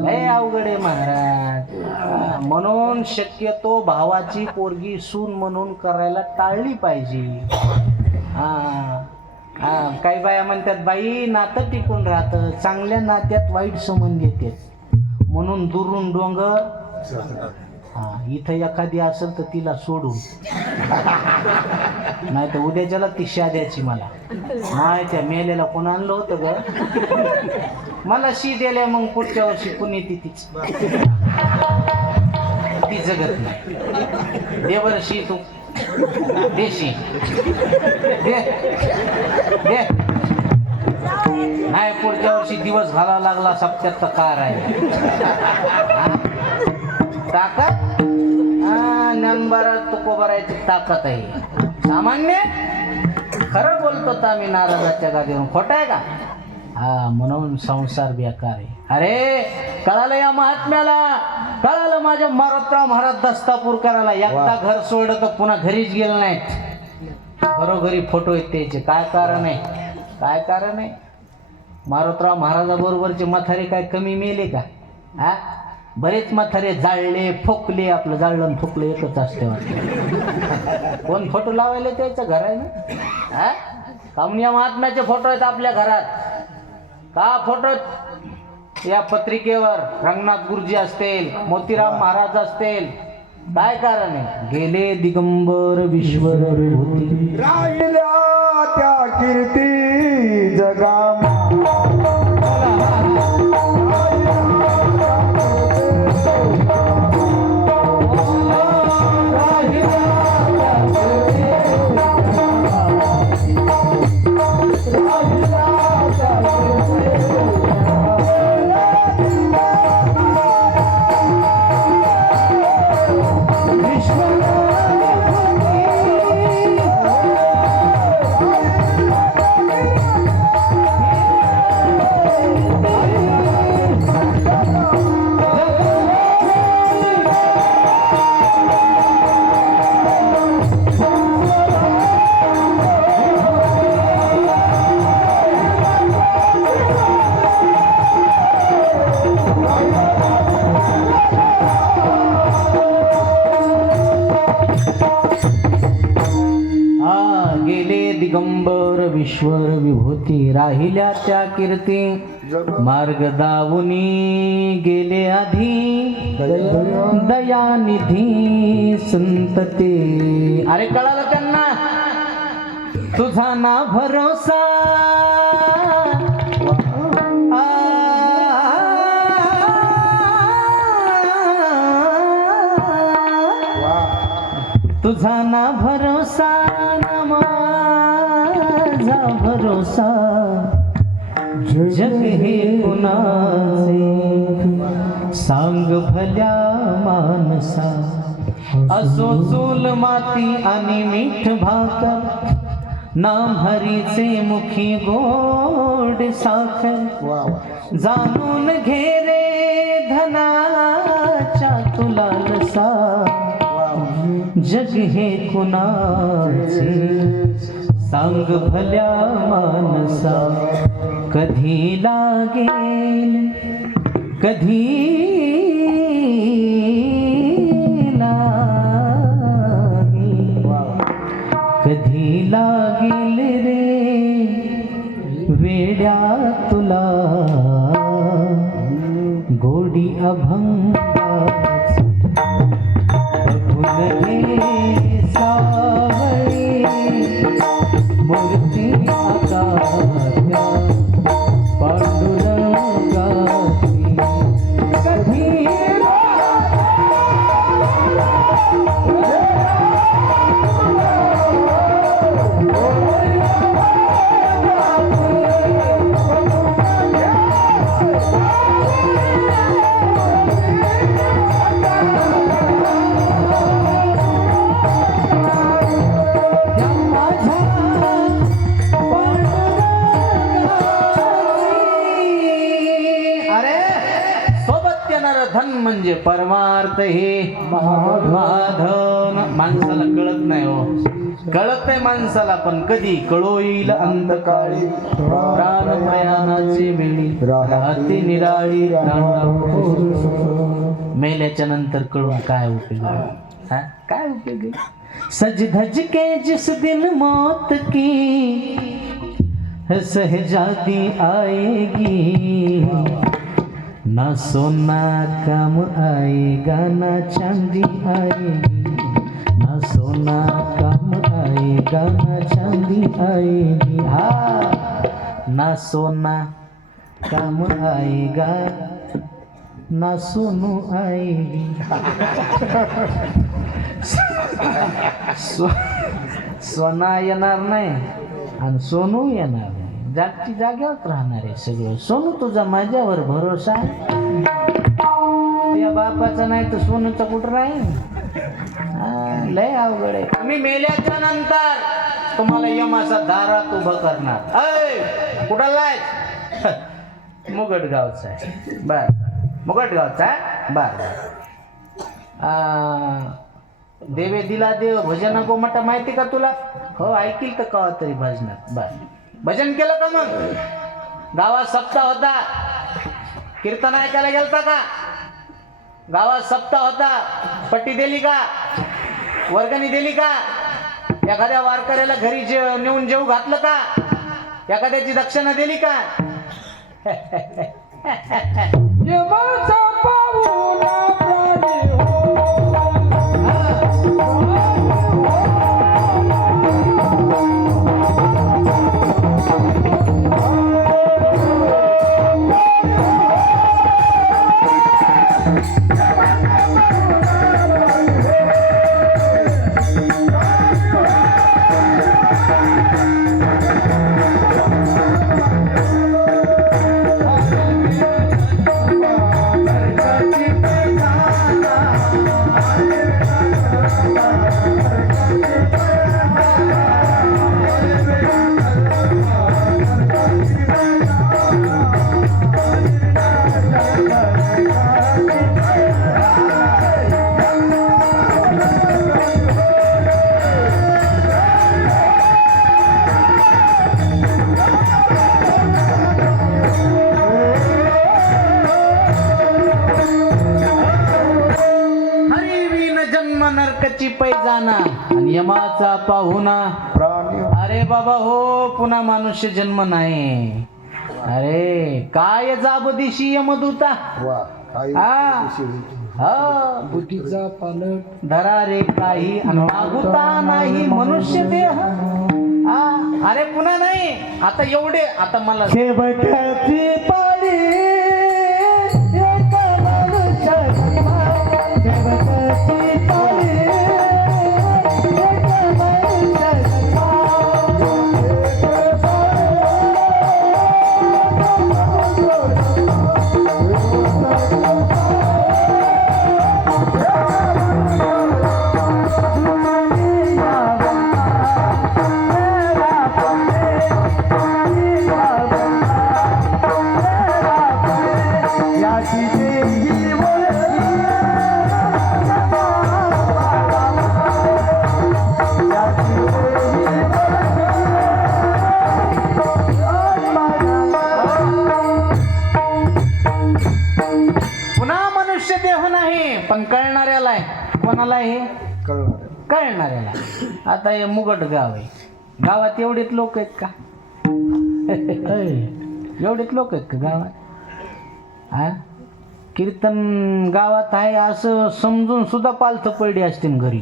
लय अवघड आहे महाराज. म्हणून शक्यतो भावाची पोरगी सून म्हणून करायला टाळली पाहिजे. काही बाया म्हणतात बाई नातं टिकून राहतं, चांगल्या नात्यात वाईट संबंध येते म्हणून दुरून डोंगर. इथं एखादी असेल तर तिला सोडून, नाही तर उद्याच्याला ती शाद्याची. मला माय त्या मेलेला कोण आणलं होतं ग? मला शी द्यायला मग पुढच्या वर्षी कुणी तीच ती जगत नाही. दे बरं शी तू. देशी दे दे. नाही पुढच्या वर्षी दिवस घालावा लागला सप्त्यात तर कार आहे. ताकद नंबरात तुको भरायची ताकद आहे. सामान्य खरं बोलतो तर आम्ही नाराजाच्या गादीवरून, खोटं आहे का? हा, म्हणून संसार बेकार आहे. अरे कळालं या महात्म्याला, कळालं माझ्या मारुतराव महाराज दस्तापूर करायला. एकदा घर सोडलं तर पुन्हा घरीच गेलं नाहीत. घरोघरी फोटो आहेत त्याचे. काय कारण आहे? काय कारण आहे? मारुतराव महाराजाबरोबरचे म्हातारे काय कमी मेले का? हा, बरेच म्हातारे जाळले फोकले. आपलं जाळलं आणि फोकलं एकच असते वाटतं. कोण फोटो लावायला त्याचं घर आहे ना? हा, कामून या महात्म्याचे फोटो आहेत आपल्या घरात का? फोटो या पत्रिकेवर रंगनाथ गुरुजी असतील, मोतीराम महाराज असतील. काय कारण आहे? गेले दिगंबर विश्वर विभूती, राहिल्या त्या कीर्ती जगा. दिगंबर विश्वर विभूती, राहिल्या त्या कीर्ती. मार्ग दावुनी गेले आधी, दयानिधी संतते. अरे कळालं त्यांना, तुझा ना भरोसा तुझा ना भरोसा ना माझा भरोसा. जग हे कुणाचे सांग भल्या मानसा. असो चूल माती आणि मीठ भाकर, नाम हरीचे मुखी गोड साखर. जाणून घे रे धनाच्या तुला लसा. जग हे कुणाचे सांग भल्या मानसा. कधी लागेल कधी लागेल, कधी लागेल रे वेड्या तुला गोडी अभंगाची. सावळी मूर्ती आकाशा पांडुरंगाची. कधी धन म्हणजे परमार्थ. हे महाधन माणसाला कळत नाही हो, कळत नाही माणसाला. पण कधी कळो येईल अंतकाळी, प्राण प्रयाणाची वेळी राहते निराळी. मेल्याच्या नंतर कळून काय उपयोग आहे? काय उपयोग आहे? सज धज के जिस दिन मौत की सहजादी आएगी. ना सोना काम आएगा ना चांदी आएगी. ना सोना काम आएगा ना चांदी आएगी. हा, ना सोना काम आएगा ना सोनू आएगी. सोना येणार नाही आणि सोनू येणार नाही. जागची जाग्यावर राहणार आहे सगळं. सोनू तुझा माझ्यावर भरोसा आहे. त्या बापाचा नाही तर सोनूचा कुठं राहील. लय अवघड आहे. आम्ही मेल्याच्या नंतर तुम्हाला यम असा दारात उभं करणार. ऐ कुठं लायच? मुगटगावचा आहे. बर मुगटगावचा आहे. बर देवे दिला देव भजन गोमटा माहिती का तुला? हो ऐकील तर कवा तरी भजनात. बर भजन केलं का मग? गावात सप्ताह होता, कीर्तन ऐकायला गेलता का? गावात सप्ताह होता, पट्टी दिली का? वर्गणी दिली का? एखाद्या वारकऱ्याला घरी नेऊन जेवू घातलं का? एखाद्याची दक्षिणा दिली का? यमाचा पाऊला प्राणी हो. नरकाची पैजाना आणि यमाचा पाहुणा प्राणी हो. अरे बाबा हो, पुन्हा मनुष्य जन्म नाही. अरे काय जाबदिशी यमदूता. वा काही हा. हा बुटीचा पालक धरा रे काही आणि मागुता नाही मनुष्य देह. हा अरे पुन्हा नाही. आता एवढे आता मला शेवटची पाळी एका मनुष्याची. शेवटची पाळी एका मनुष्याची. पण कळणाऱ्याला आहे. कोणाला आहे? कळणार कळणाऱ्याला. आता हे मुगट गाव आहे. गावात एवढेच लोक आहेत का? एवढेच लोक आहेत का गावात? हा कीर्तन गावात आहे असं समजून सुद्धा पालथं पडली असते घरी.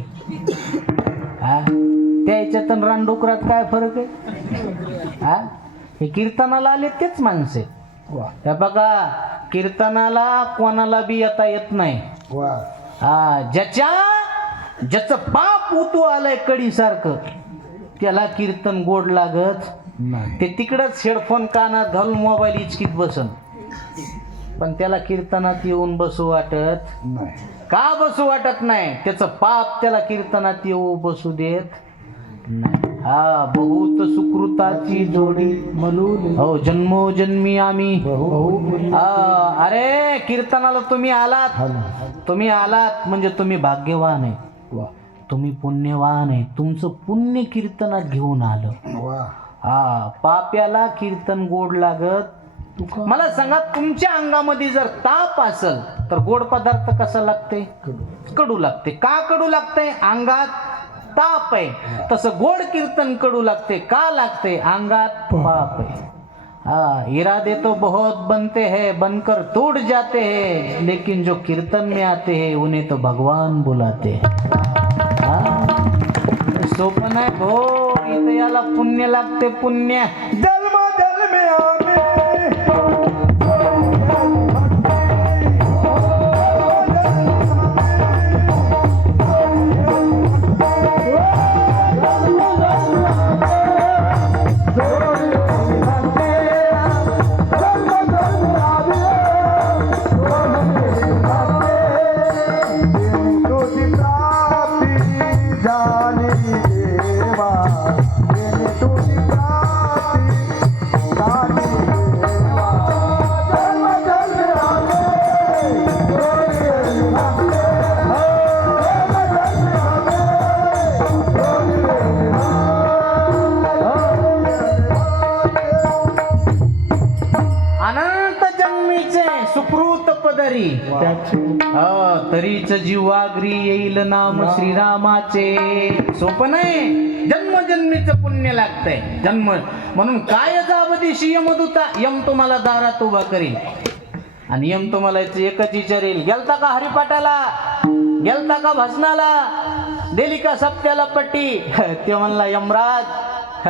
हा त्याच्यात रानडुकरात काय फरक आहे? हा हे कीर्तनाला आले तेच माणसे. त्या बघा कीर्तनाला कोणाला बी येता येत नाही. हा ज्याचं पाप उतू आलंय कडी सारखं त्याला कीर्तन गोड लागत ते तिकडच हेडफोन कानात घालून मोबाईल इचकीत बसन. पण त्याला कीर्तनात येऊन बसू वाटत नाही. का बसू वाटत नाही? त्याचं पाप त्याला कीर्तनात येऊ बसू देत नाही. हा बहुत सुकृताची जोडी म्हणून हो जन्मोजन्मी आम्ही. अरे कीर्तनाला तुम्ही आलात म्हणजे तुम्ही भाग्यवान आहे. तुम्ही पुण्यवान आहे. तुमचं पुण्य कीर्तनात घेऊन आलं. हा पाप्याला कीर्तन गोड लागत. मला सांगा तुमच्या अंगामध्ये जर ताप असेल तर गोड पदार्थ कसा लागते? कडू लागते. का कडू लागते? अंगात ताप आहे. तसं गोड कीर्तन कडू लागते. का लागते? अंगात पाप आहे. हाँ इरादे तो बहुत बनते हैं बनकर टूट जाते हैं लेकिन जो कीर्तन में आते हैं उन्हें तो भगवान बुलाते हैं. सोपं नाही हो. इथं याला पुण्य लागते. पुण्य जन्म जन्मे आम्ही अनंत जन्मीचे सुकृत पदरी तरीच जीवाग्री येईल नाम श्रीरामाचे. सोपं नाही, जन्मजन्मीचं पुण्य लागतंय. जन्म म्हणून काय जाबदिशी यमदूता, यम तुम्हाला दारात उभा करील आणि यम तुम्हाला एकच विचारेल, गेलता का हरिपाठाला, गेलता का भजनाला, दिली का सप्त्याला पट्टी. ते म्हणला यमराज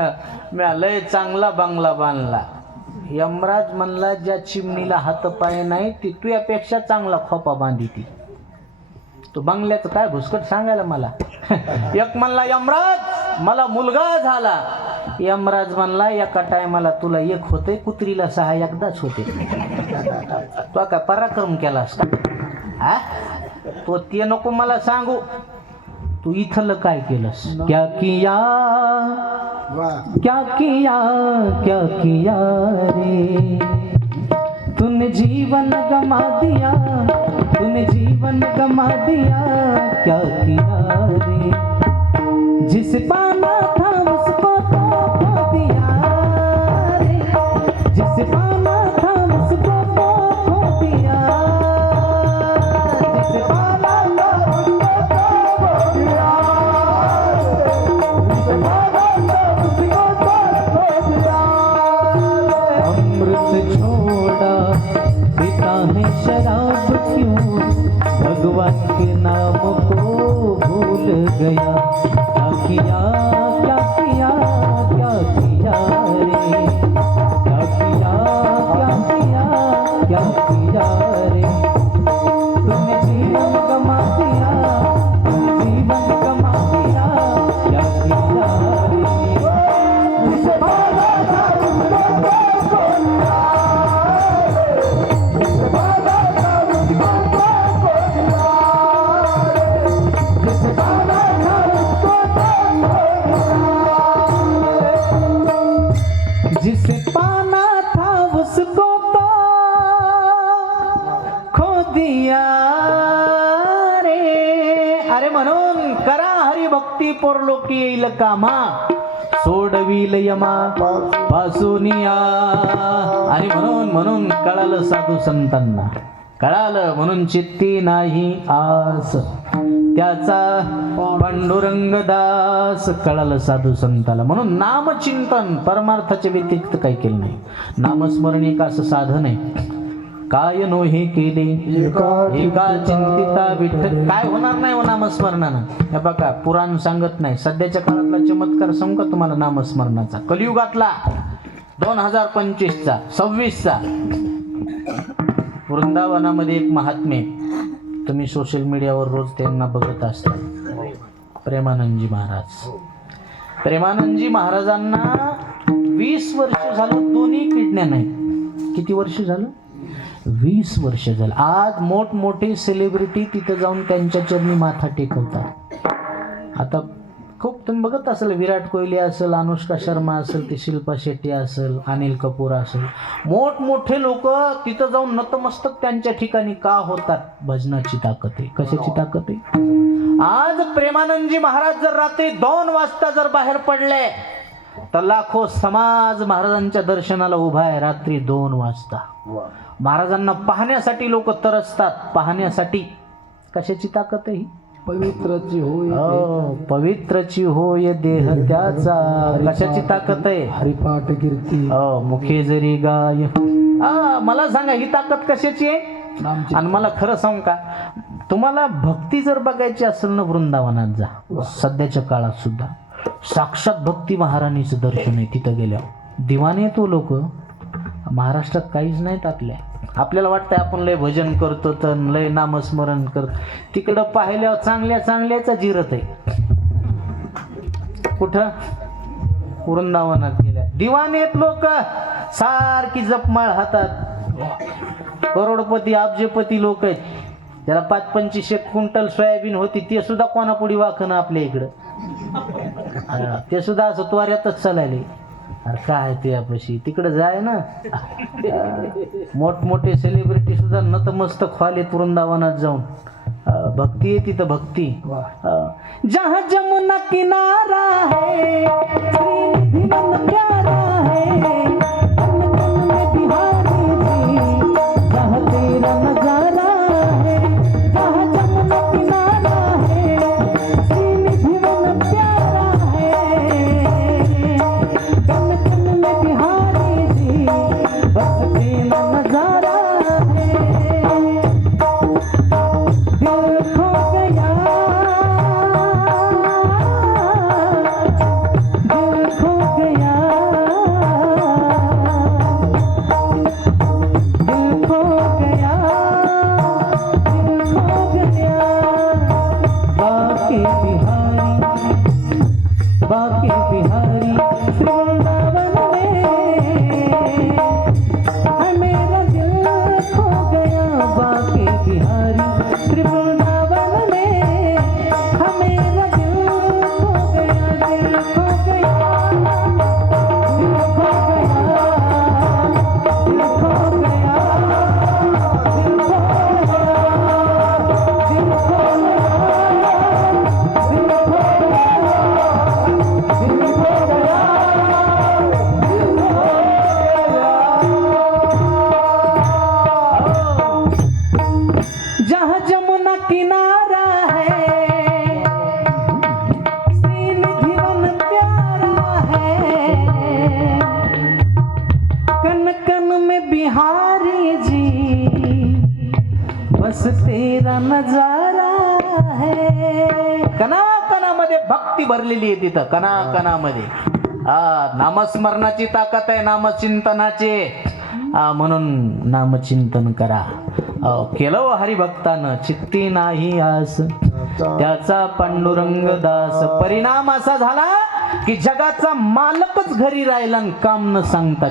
मी लय चांगला बंगला बांधला. यमराज म्हणला ज्या चिमणीला हात पाय नाही ती तुझ्यापेक्षा चांगला खोपा बांधी ती. तो बंगल्याचं काय भुसकट सांगायला मला. एक म्हणला यमराज मला मुलगा झाला. यमराज म्हणला एका टायमाला तुला एक होते, कुत्रीला 6 एकदाच होते. तो काय पराक्रम केलास का? हा तो ते नको मला सांगू, तू इथलं काय केलंस. क्या किया क्या किया क्या किया रे, तूने जीवन गमा दिया, तूने जीवन गमा दिया, क्या किया रे. जिसे पाना था उसको तो खो दिया रे, जिसे पाना था उसको तो खो दिया, जिसे पाना था उसको तो खो दिया, जिसे पाना था उसको तो खो दिया. अमृत छोड़ा पीता है शराब क्यों, भगवान के नाम को भूल गया. क्या किया क्या किया क्या किया रे, क्या किया क्या किया क्या किया रे. तुमने जीवन गमा दिया, तुमने जीवन गमा दिया, क्या किया रे. जिसे मारा था उसको खो दिया, जिसे मारा था उसको खो दिया, जिसे मारा था उसको जिसे पाना था उसको तो खो दिया रे. अरे म्हणून करा हरिभक्ती परलोकी येईल कामा, सोडविल यमा पासूनिया. आणि म्हणून कळालं साधू संतांना, कळालं म्हणून चित्ती नाही आस त्याचा पांडुरंग दास. कळालं साधू संताला. म्हणून नामचिंतन परमार्थाच्या व्यतिरिक्त काही केलं नाही. नामस्मरण एक असं साधन आहे, काय नो हे केले एका चिंतिता विठ्ठल. काय होणार नाही हो नामस्मरणानं. हे बघा पुराण सांगत नाही. सध्याच्या काळातला चमत्कार सांगू का तुम्हाला नामस्मरणाचा, कलियुगातला 2025चा 26चा. वृंदावनामध्ये एक महात्मे, तुम्ही सोशल मीडियावर रोज त्यांना बघत असता, प्रेमानंदजी महाराज. प्रेमानंदजी महाराजांना 20 वर्ष झालं दोन्ही किडण्या नाही. किती वर्ष झालं? 20 वर्ष झालं. आज मोठमोठे सेलिब्रिटी तिथं जाऊन त्यांच्या चरणी माथा टेकवतात. आता खूप तुम्ही बघत असेल, विराट कोहली असेल, अनुष्का शर्मा असेल, ती शिल्पा शेट्टी असेल, अनिल कपूर असेल, मोठमोठे लोक तिथं जाऊन नतमस्तक त्यांच्या ठिकाणी का होतात? भजनाची ताकद आहे. कशाची ताकद आहे? आज प्रेमानंदजी महाराज जर रात्री 2 वाजता जर बाहेर पडले तर लाखो समाज महाराजांच्या दर्शनाला उभा आहे. रात्री 2 वाजता महाराजांना पाहण्यासाठी लोक तरसतात. पाहण्यासाठी. कशाची ताकद आहे ही? पवित्रची होय पवित्रची होय देह त्याचा. कशाची ताकद आहे? हरिपाठ कीर्ती मुखे जरी गाय. मला सांगा ही ताकद कशाची आहे? आणि मला खरं सांगू का, तुम्हाला भक्ती जर बघायची असेल ना, वृंदावनात जा. सध्याच्या काळात सुद्धा साक्षात भक्ती महाराणीचं दर्शन आहे. तिथं गेल्यावर दिवाने तो लोक. महाराष्ट्रात काहीच नाहीत आपल्या. आपल्याला वाटतंय आपण लय भजन करतो तर लय नामस्मरण करतो. तिकडं पाहिल्यावर चांगल्या चांगल्याचा जिरत आहे. कुठं? वृंदावनात गेल्या. दिवानेत लोक सारखी जपमाळ हातात. करोडपती अब्जपती लोक आहेत. ज्याला 25-25 क्विंटल सोयाबीन होती ते सुद्धा कोणापुढे वाकणं आपल्या इकडं. ते सुद्धा असं त्वाऱ्यातच चालायले. अरे काय ते यापाशी तिकडे जाय ना. मोठमोठे सेलिब्रिटी सुद्धा नतमस्तक व्हालेत वृंदावनात जाऊन. भक्ती आहे तिथं, भक्ती. जहाँ जमुना किनारा है श्रीनिधि मन प्यारा है, तन तन में बिहारी जी बस तेरा नजारा है. कणा कणामध्ये भक्ती भरलेली आहे तिथं, कणा कणामध्ये. नामस्मरणाची ताकद आहे, नामचिंतनाचे. म्हणून नामचिंतन करा. केलं हरिभक्तानं चित्ती नाही आस, त्याचा पांडुरंग दास. परिणाम असा झाला की जगाचा मालकच घरी राहिला आणि काम न सांगता.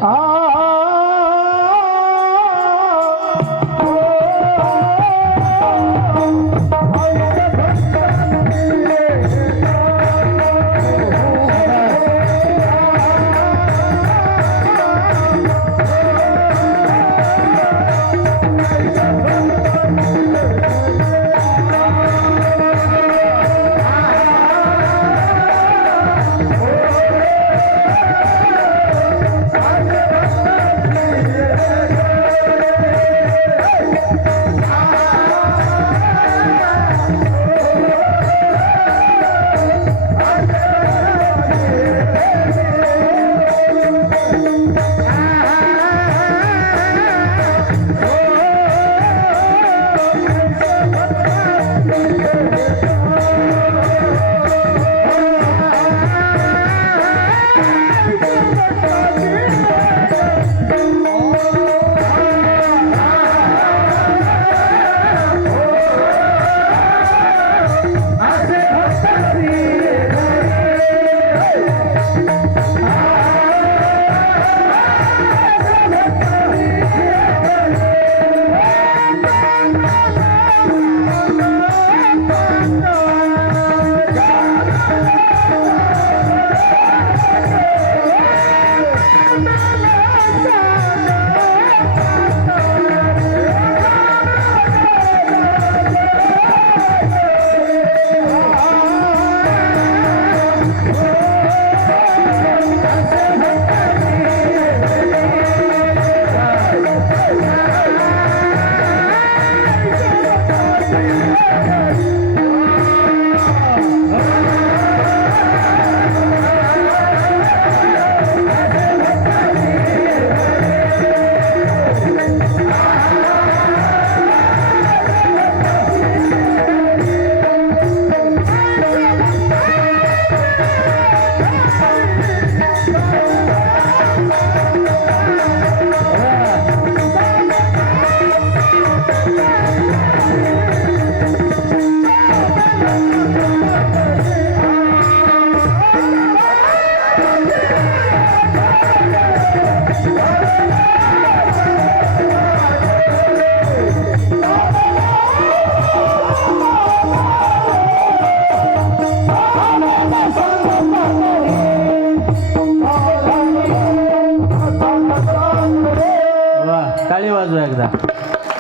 टाळी वाजवा एकदा.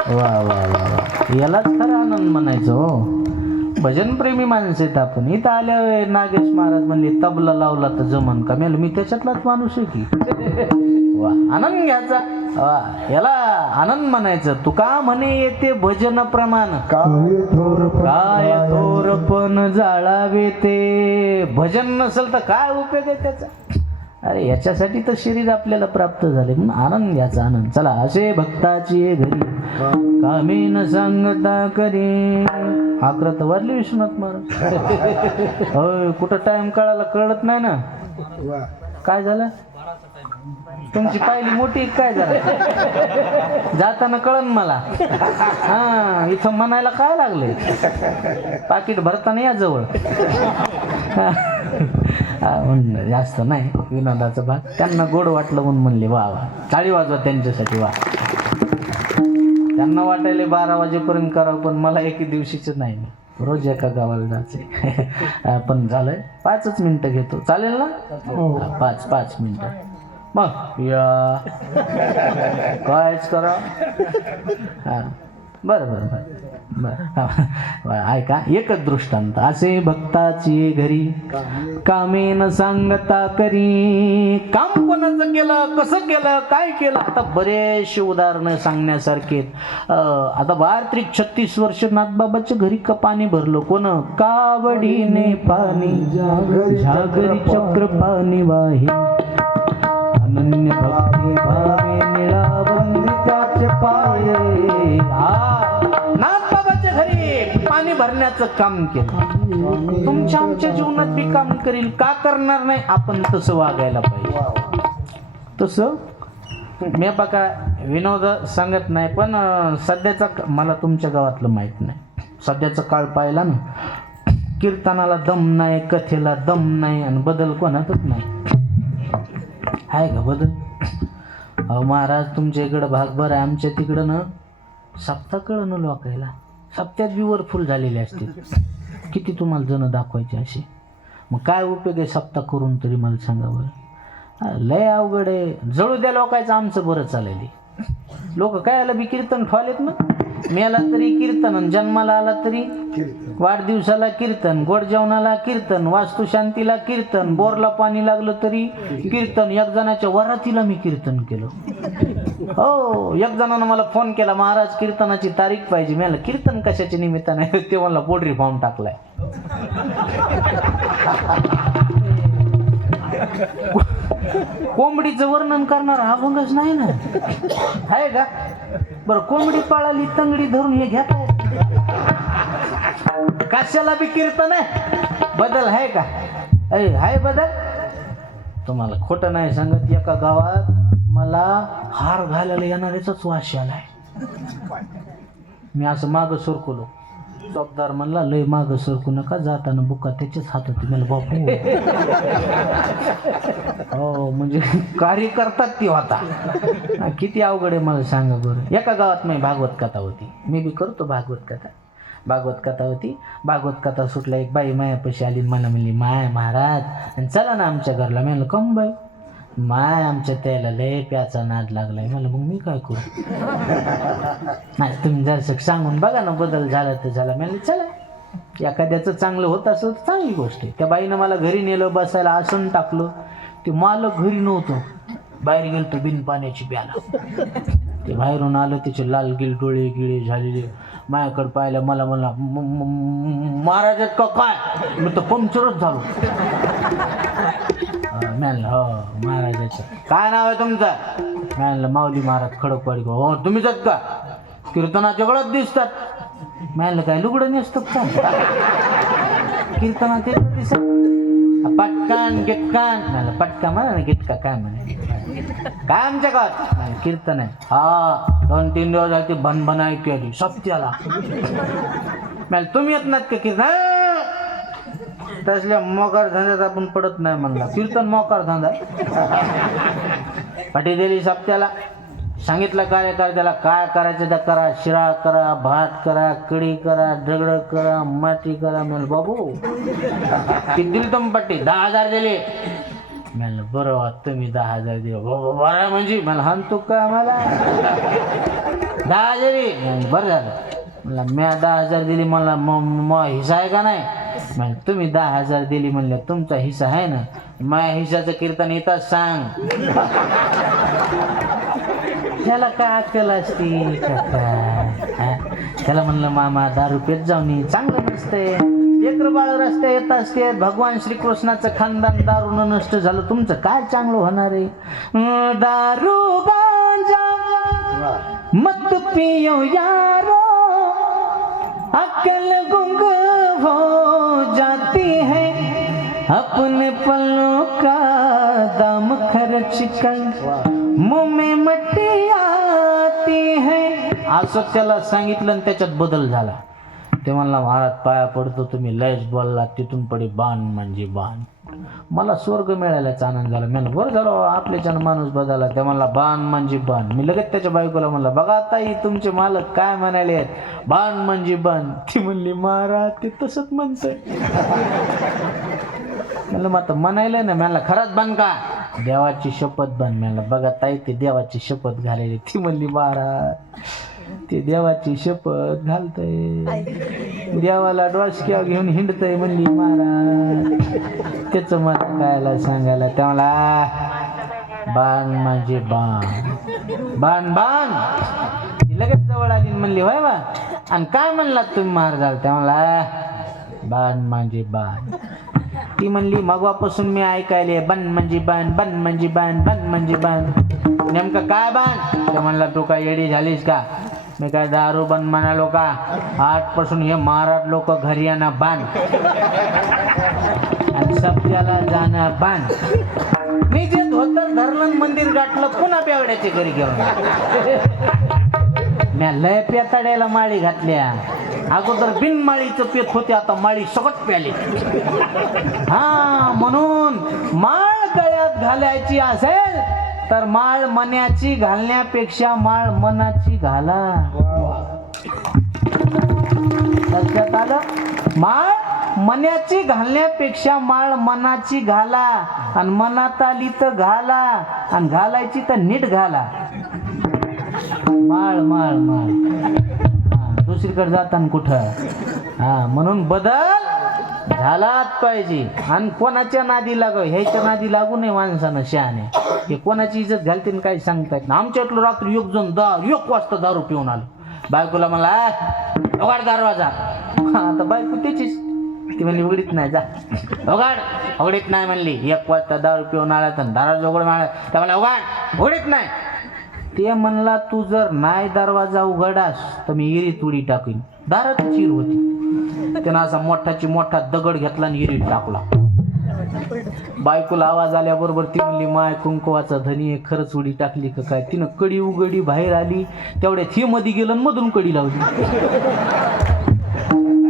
वा वा वा वा, यालाच खरा आनंद म्हणायचो. भजनप्रेमी माणसं आहेत आपण. इथं आल्यावर नागेश महाराज म्हणले तबला लावला तर जमन का? मी त्याच्यातलाच माणूस आहे की. वा, आनंद घ्यायचा. वा, याला आनंद म्हणायचं. तुका म्हणे येते भजन प्रमाण, काय थोरपण जाळावे ते. भजन नसेल तर काय उपयोग आहे त्याचा? अरे याच्यासाठी तर शरीर आपल्याला प्राप्त झाले म्हणून आनंद घ्यायचा. आनंद. चला, असे भक्ताची घरी कामे न सांगता करी. आकृत वारली विश्वनाथ महाराज. होय, कुठं टाइम कळाला कळत नाही ना. काय झालं? तुमची पायली मोठी काय झालं? जाताना कळन मला. हा, इथं म्हणायला काय लागले? पाकिट भरताना या जवळ. जास्त नाही विनोदाचा भाग. त्यांना गोड वाटलं म्हणून म्हणले वा वा. टाळी वाजवा त्यांच्यासाठी. वा, त्यांना वाटायला 12 वाजेपर्यंत करावं, पण मला एके दिवशीच नाही. रोज एका गावाला जायचंय. पण झालंय 5 मिनिटं घेतो. चालेल ना? 5 मिनिटं. मग या कायच करा. हां, बरं. ऐका, एकच दृष्टांत. असे भक्ताची घरी कामे न सांगता करी. काम कोणाचं केलं, कसं केलं, काय केलं, आता बरेचसे उदाहरणं सांगण्यासारखे. आता 32-36 वर्ष नाथबाबाच्या घरी पाणी भरलं. कोण? कावडीने पाणी झागरी चक्र पाणी वाही. अनन्य भक्ती भावे निळा वंदिताचे पाय. नाथ भरण्याचं काम केलं. तुमच्या आमच्या जीवनात बी काम करील, का करणार नाही. आपण तसं वागायला पाहिजे. तसं मी बघा विनोद सांगत नाही, पण सध्याचा मला तुमच्या गावातलं माहीत नाही. सध्याचा काळ पाहिला ना, कीर्तनाला दम नाही, कथेला दम नाही, आणि बदल कोणातच नाही. आहे का बदल? अहो महाराज, तुमच्या इकडं भागभर आहे, आमच्या तिकडं ना सप्ताह कळलं ना लोकायला. सप्त्यात बी वरफुल झालेले असते. किती तुम्हाला जण दाखवायचे असे? मग काय उपयोग आहे सप्ताह करून तरी मला सांगा बरं. लय अवघड आहे. जळू द्या लोकायचं, आमचं बरं चालेल. लोक काय आलं बी कीर्तन ठेवलेत ना. मेला तरी कीर्तन, जन्माला आला तरी वाढदिवसाला कीर्तन, गोड जेवणाला कीर्तन, वास्तुशांतीला कीर्तन, बोरला पाणी लागलं तरी कीर्तन. एक जणाच्या वरातीला मी कीर्तन केलं. हो, एक जणानं मला फोन केला, महाराज कीर्तनाची तारीख पाहिजे. मी म्हणलं कीर्तन कशाच्या निमित्ताने? ते मला पोल्ट्री फार्म टाकलाय. कोंबडीचं वर्णन करणार हा भंगच नाही ना, आहे का? बरं, कोंबडी पाळाली तंगडी धरून हे घेताय. कशाला बी कीर्तन आहे. बदल आहे का? आहे बदल. तुम्हाला खोटं नाही सांगत, एका गावात मला हार घालायला येणाऱ्याचाच वास आलाय. मी असं मागं सरकलो. चौकदार म्हणला, लय मागं सरकू नका, जाताना बुका त्याच्याच हातात. मला बापू हो, म्हणजे कार्य करतात ती होता. किती अवघड आहे मला सांगा बरं. एका गावात मी भागवत कथा होती. मी बी करतो भागवत कथा. भागवत कथा होती. भागवत कथा सुटला, एक बाई मायापाशी आली. मला म्हणली, माय महाराज आणि चला ना आमच्या घरला. मी म्हणलं, कम बाई? माय आमच्या त्याला लय प्याचा नाद लागलाय. मला मग मी काय करू? नाही, तुम्ही जरासं सांगून बघा ना, बदल झाला तर झाला. म्हणलं चला, एखाद्याचं चांगलं होत असं तर चांगली गोष्ट आहे. त्या बाईनं मला घरी नेलं, बसायला आसन टाकलं. ते मालक घरी नव्हतं, बाहेर गेलं तर बिन पाण्याची प्याला. ते बाहेरून आलं, त्याचे लाल गिल डोळे गिळे झालेले. माझ्याकडे पाहिलं, मला म्हणला, महाराजात का काय? मी तर पंक्चरच झालो. म्हणलं, हो महाराजाचं. काय नाव आहे तुमचं? म्हणलं, माऊली महाराज खडकवाडी. हो, तुम्हीच आहेत का? कीर्तनाच्या गळत दिसतात. म्हणलं, काय लुगडं नसतं का कीर्तनात दिसत? पटकान गिटकान. म्हणलं, पटका म्हणा ना, गिटका काय म्हणे? काय आमच्या गावात कीर्तन आहे? हा, 2-3 दिवस झाले ते भनभन ऐकू आली सप्त्याला. म्हणलं, तुम्ही येत नाहीत का कीर्तन? तसल्या मोकार धंद्यात आपण पडत नाही. म्हणला, कीर्तन मोकार धंदा. पाठी दिली सप्त्याला. सांगितलं कार्यकर्त्याला काय करायचं त्या करा. शिरा करा, भात करा, कढी करा, दगड करा, माती करा. म्हणलं, बाबू किती दिली तुम्ही पट्टी? 10,000 दिली. म्हणलं, बरं तुम्ही 10,000 दिले. बरं म्हणजे मला हाणतो का आम्हाला? 10,000 दिली. बरं झालं. म्हणलं, मी 10,000 दिली, मला मग हिस्सा आहे का नाही? म्हणजे तुम्ही 10,000 दिली म्हणलं, तुमचा हिस्सा आहे ना. माझ्या हिस्साचं कीर्तन येतात सांग. त्याला काय अक्कल असते त्याला म्हणलं, मामा दारू पेत जाऊन चांगलं नसतंय. लेकर बाळ रस्ते येत असते. भगवान श्रीकृष्णाचं खानदान दारूनं नष्ट झालं, तुमचं काय चांगलं होणार आहे? दारू गांजा मत पियो यारो, अक्ल गुंग हो जाती है, अपने पलों का दाम खर्च कर मुंह में मट्टी आती है. असं त्याला सांगितलं आणि त्याच्यात बदल झाला. ते म्हणला, महाराज पाया पडतो, तुम्ही लयच बोलला. तिथून पडे बाण म्हणजे बाण. मला स्वर्ग मिळायलाच आनंद झाला. मी बरं झालं आपल्याच्यानं माणूस बदलला. ते म्हणला, बाण म्हणजे बाण. मी लगेच त्याच्या बायकोला म्हणला, बघा ताई तुमचे मालक काय म्हणाले आहेत, बाण म्हणजे बाण. ती म्हणली, महाराज ते तसंच म्हणतंय. म्हणलं, मग आता म्हणायला ना. म्हणला, खरंच बाण का? देवाची शपथ बाण. म्हणलं, बघा ताई ते देवाची शपथ घालेली. ती म्हणली, महाराज ते देवाची शपथ घालतय, देवाला डोसक्या घेऊन हिंडतय. म्हणली, महाराज त्याचं मत कायला सांगायला. त्याला बाण म्हणजे बाण, बाण बाण. ती लगेच जवळ आली म्हणली, होय बा. आणि काय म्हणलात तुम्ही महाराजाला? त्याला बाण म्हणजे बाण. ती म्हणली, मगवापासून मी ऐकायले बन म्हणजे बाण, बन म्हणजे बाण, बन म्हणजे बाण. नेमकं काय बाण? ते म्हणला, तू काय येडी झालीस का? मी काय दारू बंद म्हणालो का? आजपासून हे महाराज लोक घरी येणं बांध आणि सप्त्याला जाणं बांध. मी जे धोतर धरलं मंदिर गाठलं पुन्हा बेवड्याच्या घरी घेऊन म्या लय पेताड्याला माळी घातल्या. अगोदर बिनमाळीचं पेत होते, आता माळी सकट प्याली. हा म्हणून माळ गळ्यात घालायची असेल तर माळ मनाची घालण्यापेक्षा माळ मनाची घाला. लक्षात आलं? माळ मनाची घालण्यापेक्षा माळ मनाची घाला. आणि मनात आली तर घाला, आणि घालायची तर नीट घाला. माळ माळ माळ दुसरीकडे जाताना कुठं? हा म्हणून बदल झालाच पाहिजे. आणि कोणाच्या नादी लागो, ह्याच्या नादी लागू नये माणसानं. शहाणे हे कोणाची इज्जत घालते काही सांगता येत ना. आमच्या इथलं रात्री एक जण 1 वाजता दारू पिऊन आलो. बायकोला मला उघाड दरवाजा. आता बायको त्याचीच ती म्हणली उघडीत नाही, जा उघडीत नाही म्हणली. 1 वाजता दारू पिऊन आला तर दरवाजा उघड मारला त्या मला उघडीत नाही. ते म्हणला तू जर नाही दरवाजा उघडास तर मी इरीत उडी टाकीन. दारात चिर होती. त्यानं असा मोठा दगड घेतला आणि इरीत टाकला. बायकोला आवाज आल्याबरोबर ती म्हणली माय कुंकवाचा धनी आहे, खरंच उडी टाकली का काय? तिनं कडी उघडी बाहेर आली, तेवढ्यात ही मध्ये गेलं आणि मधून कडी लावली.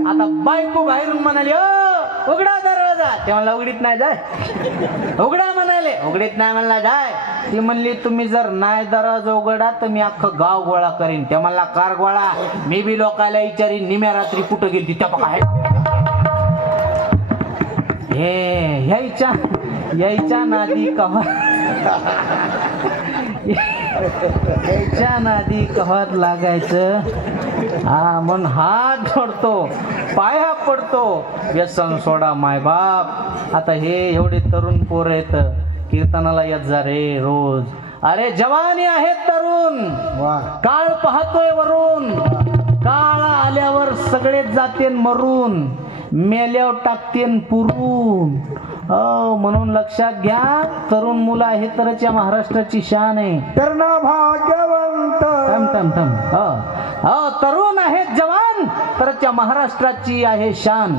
आता बायको बाहेरून म्हणाली उघडा दरवाजा. ते म्हणला उघडीत नाही, जाय उघडा म्हणाले. उघडीत नाही म्हणला, जाय. ती म्हणली तुम्ही जर नाही दरवाजा उघडा तर मी अख्खं गाव गोळा करीन. त्या म्हणला कार गोळा. मी बी लोकायला विचारीन निम्या रात्री कुठं गेली त्या बघा. हे यायच्या नादी कव्हा यायच्या नादी कव्हात लागायचं. हा म्हणून हात जोडतो, पाया पडतो, व्यसन सोडा मायबाप. आता हे एवढे तरुण पोर आहेत, कीर्तनाला येत जा रे रोज. अरे जवानी आहेत तरुण, काळ पाहतोय वरून. काळ आल्यावर सगळेच जातेन मरून, मेल्यावर टाकतेन पुरून. म्हणून लक्षात घ्या, तरुण मुलं आहे तरच या महाराष्ट्राची शान आहे. तरुण भाग्यवंत तरुण आहेत जवान तरच या महाराष्ट्राची आहे शान.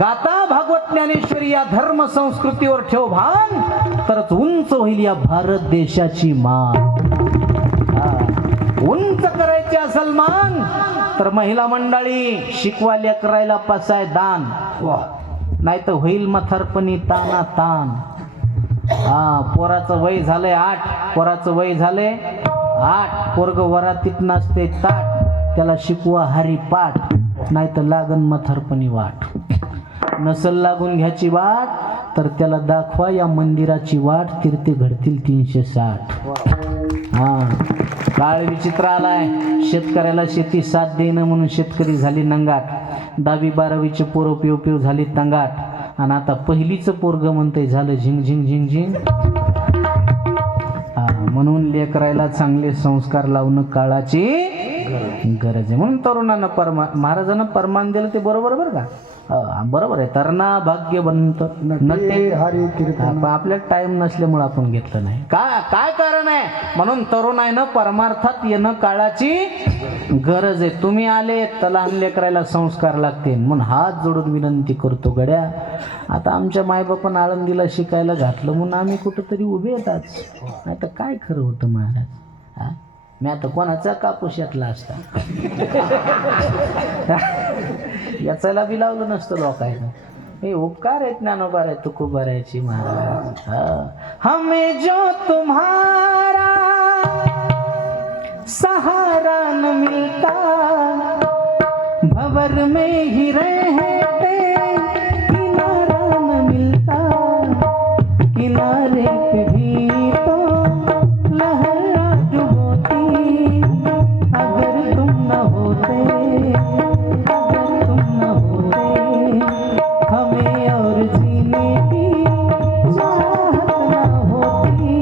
गाता भागवत ज्ञानेश्वरी या धर्म संस्कृतीवर ठेव भान, तरच उंच होईल या भारत देशाची मान. उंच करायचे असल मान तर महिला मंडळी शिकवा लेकरायला पासाय दान. नाही तर होईल म्हातारपणी ताना तान. पोराचं वय झालंय 8, पोराचं वय झालंय 8. पोरग वरातीत नसते ताट, त्याला शिकवा हरिपाठ. नाही तर लागन म्हातारपणी वाट. नसल लागून घ्यायची वाट तर त्याला दाखवा या मंदिराची वाट. तीर्थे घडतील 360. काळ विचित्र आलाय. शेतकऱ्याला शेती साथ देणं म्हणून शेतकरी झाली नंगाट. 10वी 12वीचे पोरं पिव पिव झाली तंगाट. आणि आता पहिलीचं पोरग म्हणतंय झालं झिंग झिंग झिंग झिंग. म्हणून लेकरायला चांगले संस्कार लावणं काळाची गरज आहे. म्हणून तरुणांना महाराजांना परमान दिलं ते बरोबर बरं का? बरोबर आहे. तरणा भाग्यवंत नटे हरी कीर्तन. आपल्या टाइम नसल्यामुळे आपण घेतलं नाही. काय कारण आहे? म्हणून तरुणाईनं परमार्थात येणं काळाची गरज आहे. तुम्ही आले तर लहान लेकरायला संस्कार लागते. म्हणून हात जोडून विनंती करतो गड्या, आता आमच्या मायबापानं आळंदीला शिकायला घातलं म्हणून आम्ही कुठंतरी उभे येतात. नाही तर काय खरं होतं महाराज? मी आता कोणाचा कापूस यातला असता याचायला बी लावलं नसतं लोकांना. हे उपकार आहेत ज्ञानोबा रे तुकोबारायची महाराज. हमें जो तुम्हारा सहारा न मिलता, भंवर में ही रहते किनारा न मिलता. किनारे पे भी तो लहरा डुबोती, अगर तुम न होते, अगर तुम न होते, हमें और जीने की चाहत न होती.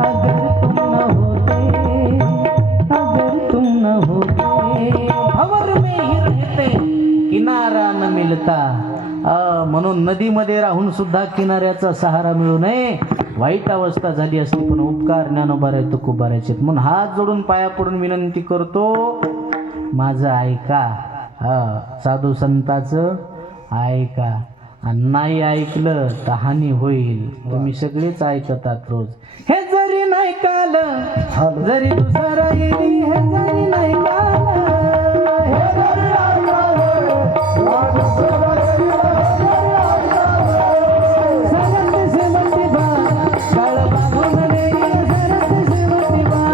अगर तुम न होते, अगर तुम न होते, भंवर में ही रहते किनारा न मिलता. म्हणून नदीमध्ये राहून सुद्धा किनाऱ्याचा सहारा मिळू नये वाईट अवस्था झाली असती, पण उपकार ज्ञानोबारे तुकोबारायचे. म्हणून हात जोडून पाया पडून विनंती करतो, माझं ऐका. साधू संताचं ऐका, आणि नाही ऐकलं तर हानी होईल. तुम्ही सगळेच ऐकतात रोज. हे जरी नाही काल जरी दुसरं येईल, हे जरी नाही काल, हे जरी सरत शेवटी बा काळ बांधून देईल, सरत शेवटी बा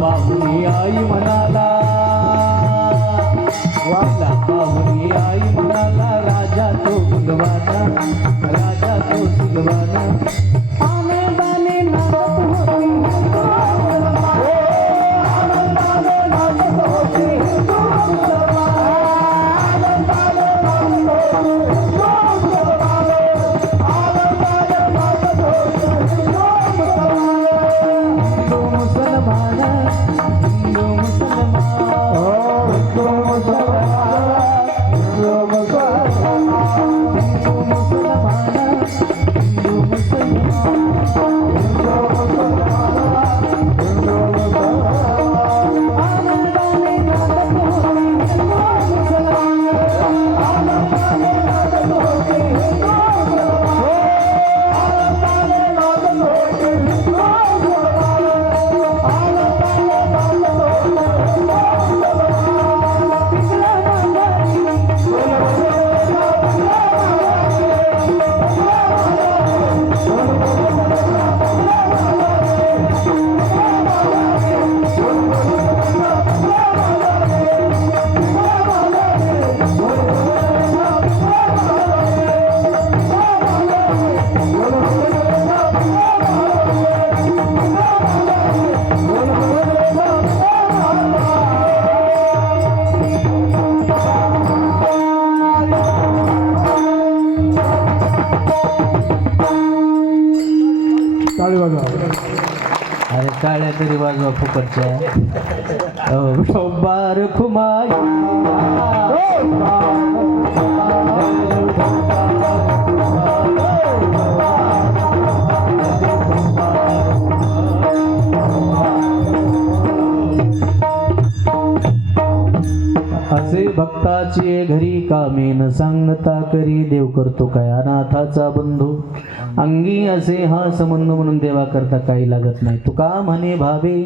पाहुणी आई म्हणाला, वाला पाहुणी आई म्हणाला, राजा तो सुलवाना, राजा तो सुलवाना. आनंदाने नाचत होती हिंदू मुसलमान, हिंदू मुसलमान, हिंदू मुसलमान, हिंदू मुसलमान, हिंदू आनंदाने नाचत होती टाळी वाजवा. अरे टाळ्या तरी वाजवा फुकटच्या. बार खुमाई असे भक्ताचे घरी कामे न सांगता करी, देव करतो काय अनाथाचा बंधू. अंगी असे हा संबंध म्हणून देवा करता काही लागत नाही. तुका म्हणे भावे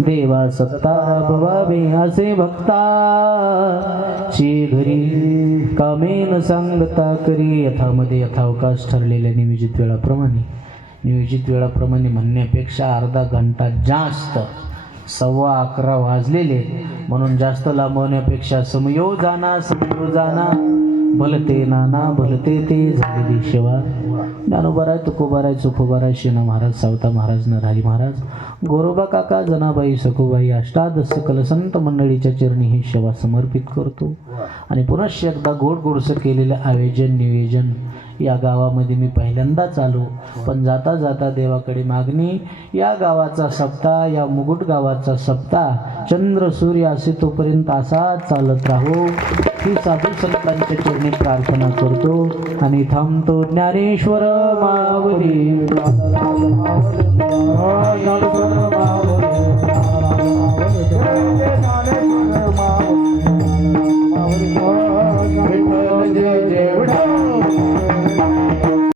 देवा सत्ता बवावे, असे भक्ताची घरी कामे न सांगता करी. यथामध्ये यथावकाश ठरलेल्या नियोजित वेळाप्रमाणे म्हणण्यापेक्षा अर्धा घंटा जास्त, 11:15 वाजलेले म्हणून जास्त लांबवण्यापेक्षा समयोजाना भलते नाना भलते ते झालेली सेवा. ज्ञानोबाराय तुकोबाराय चुकोबाराय शेना महाराज सावता महाराज नरहरी महाराज गोरोबा काका जनाबाई सखुबाई अष्टादश सकल संत मंडळीच्या चरणी ही सेवा समर्पित करतो. आणि पुनश्च एकदा गोडसं केलेलं आयोजन नियोजन या गावामध्ये मी पहिल्यांदाच आलो, पण जाता जाता देवाकडे मागणी, या गावाचा सप्ताह, या मुकुट गावाचा सप्ताह चंद्र सूर्य असे तोपर्यंत असा चालत राहो ही साधू संतांच्या चरणी प्रार्थना करतो. आणि थांबतो ज्ञानेश्वर मावली.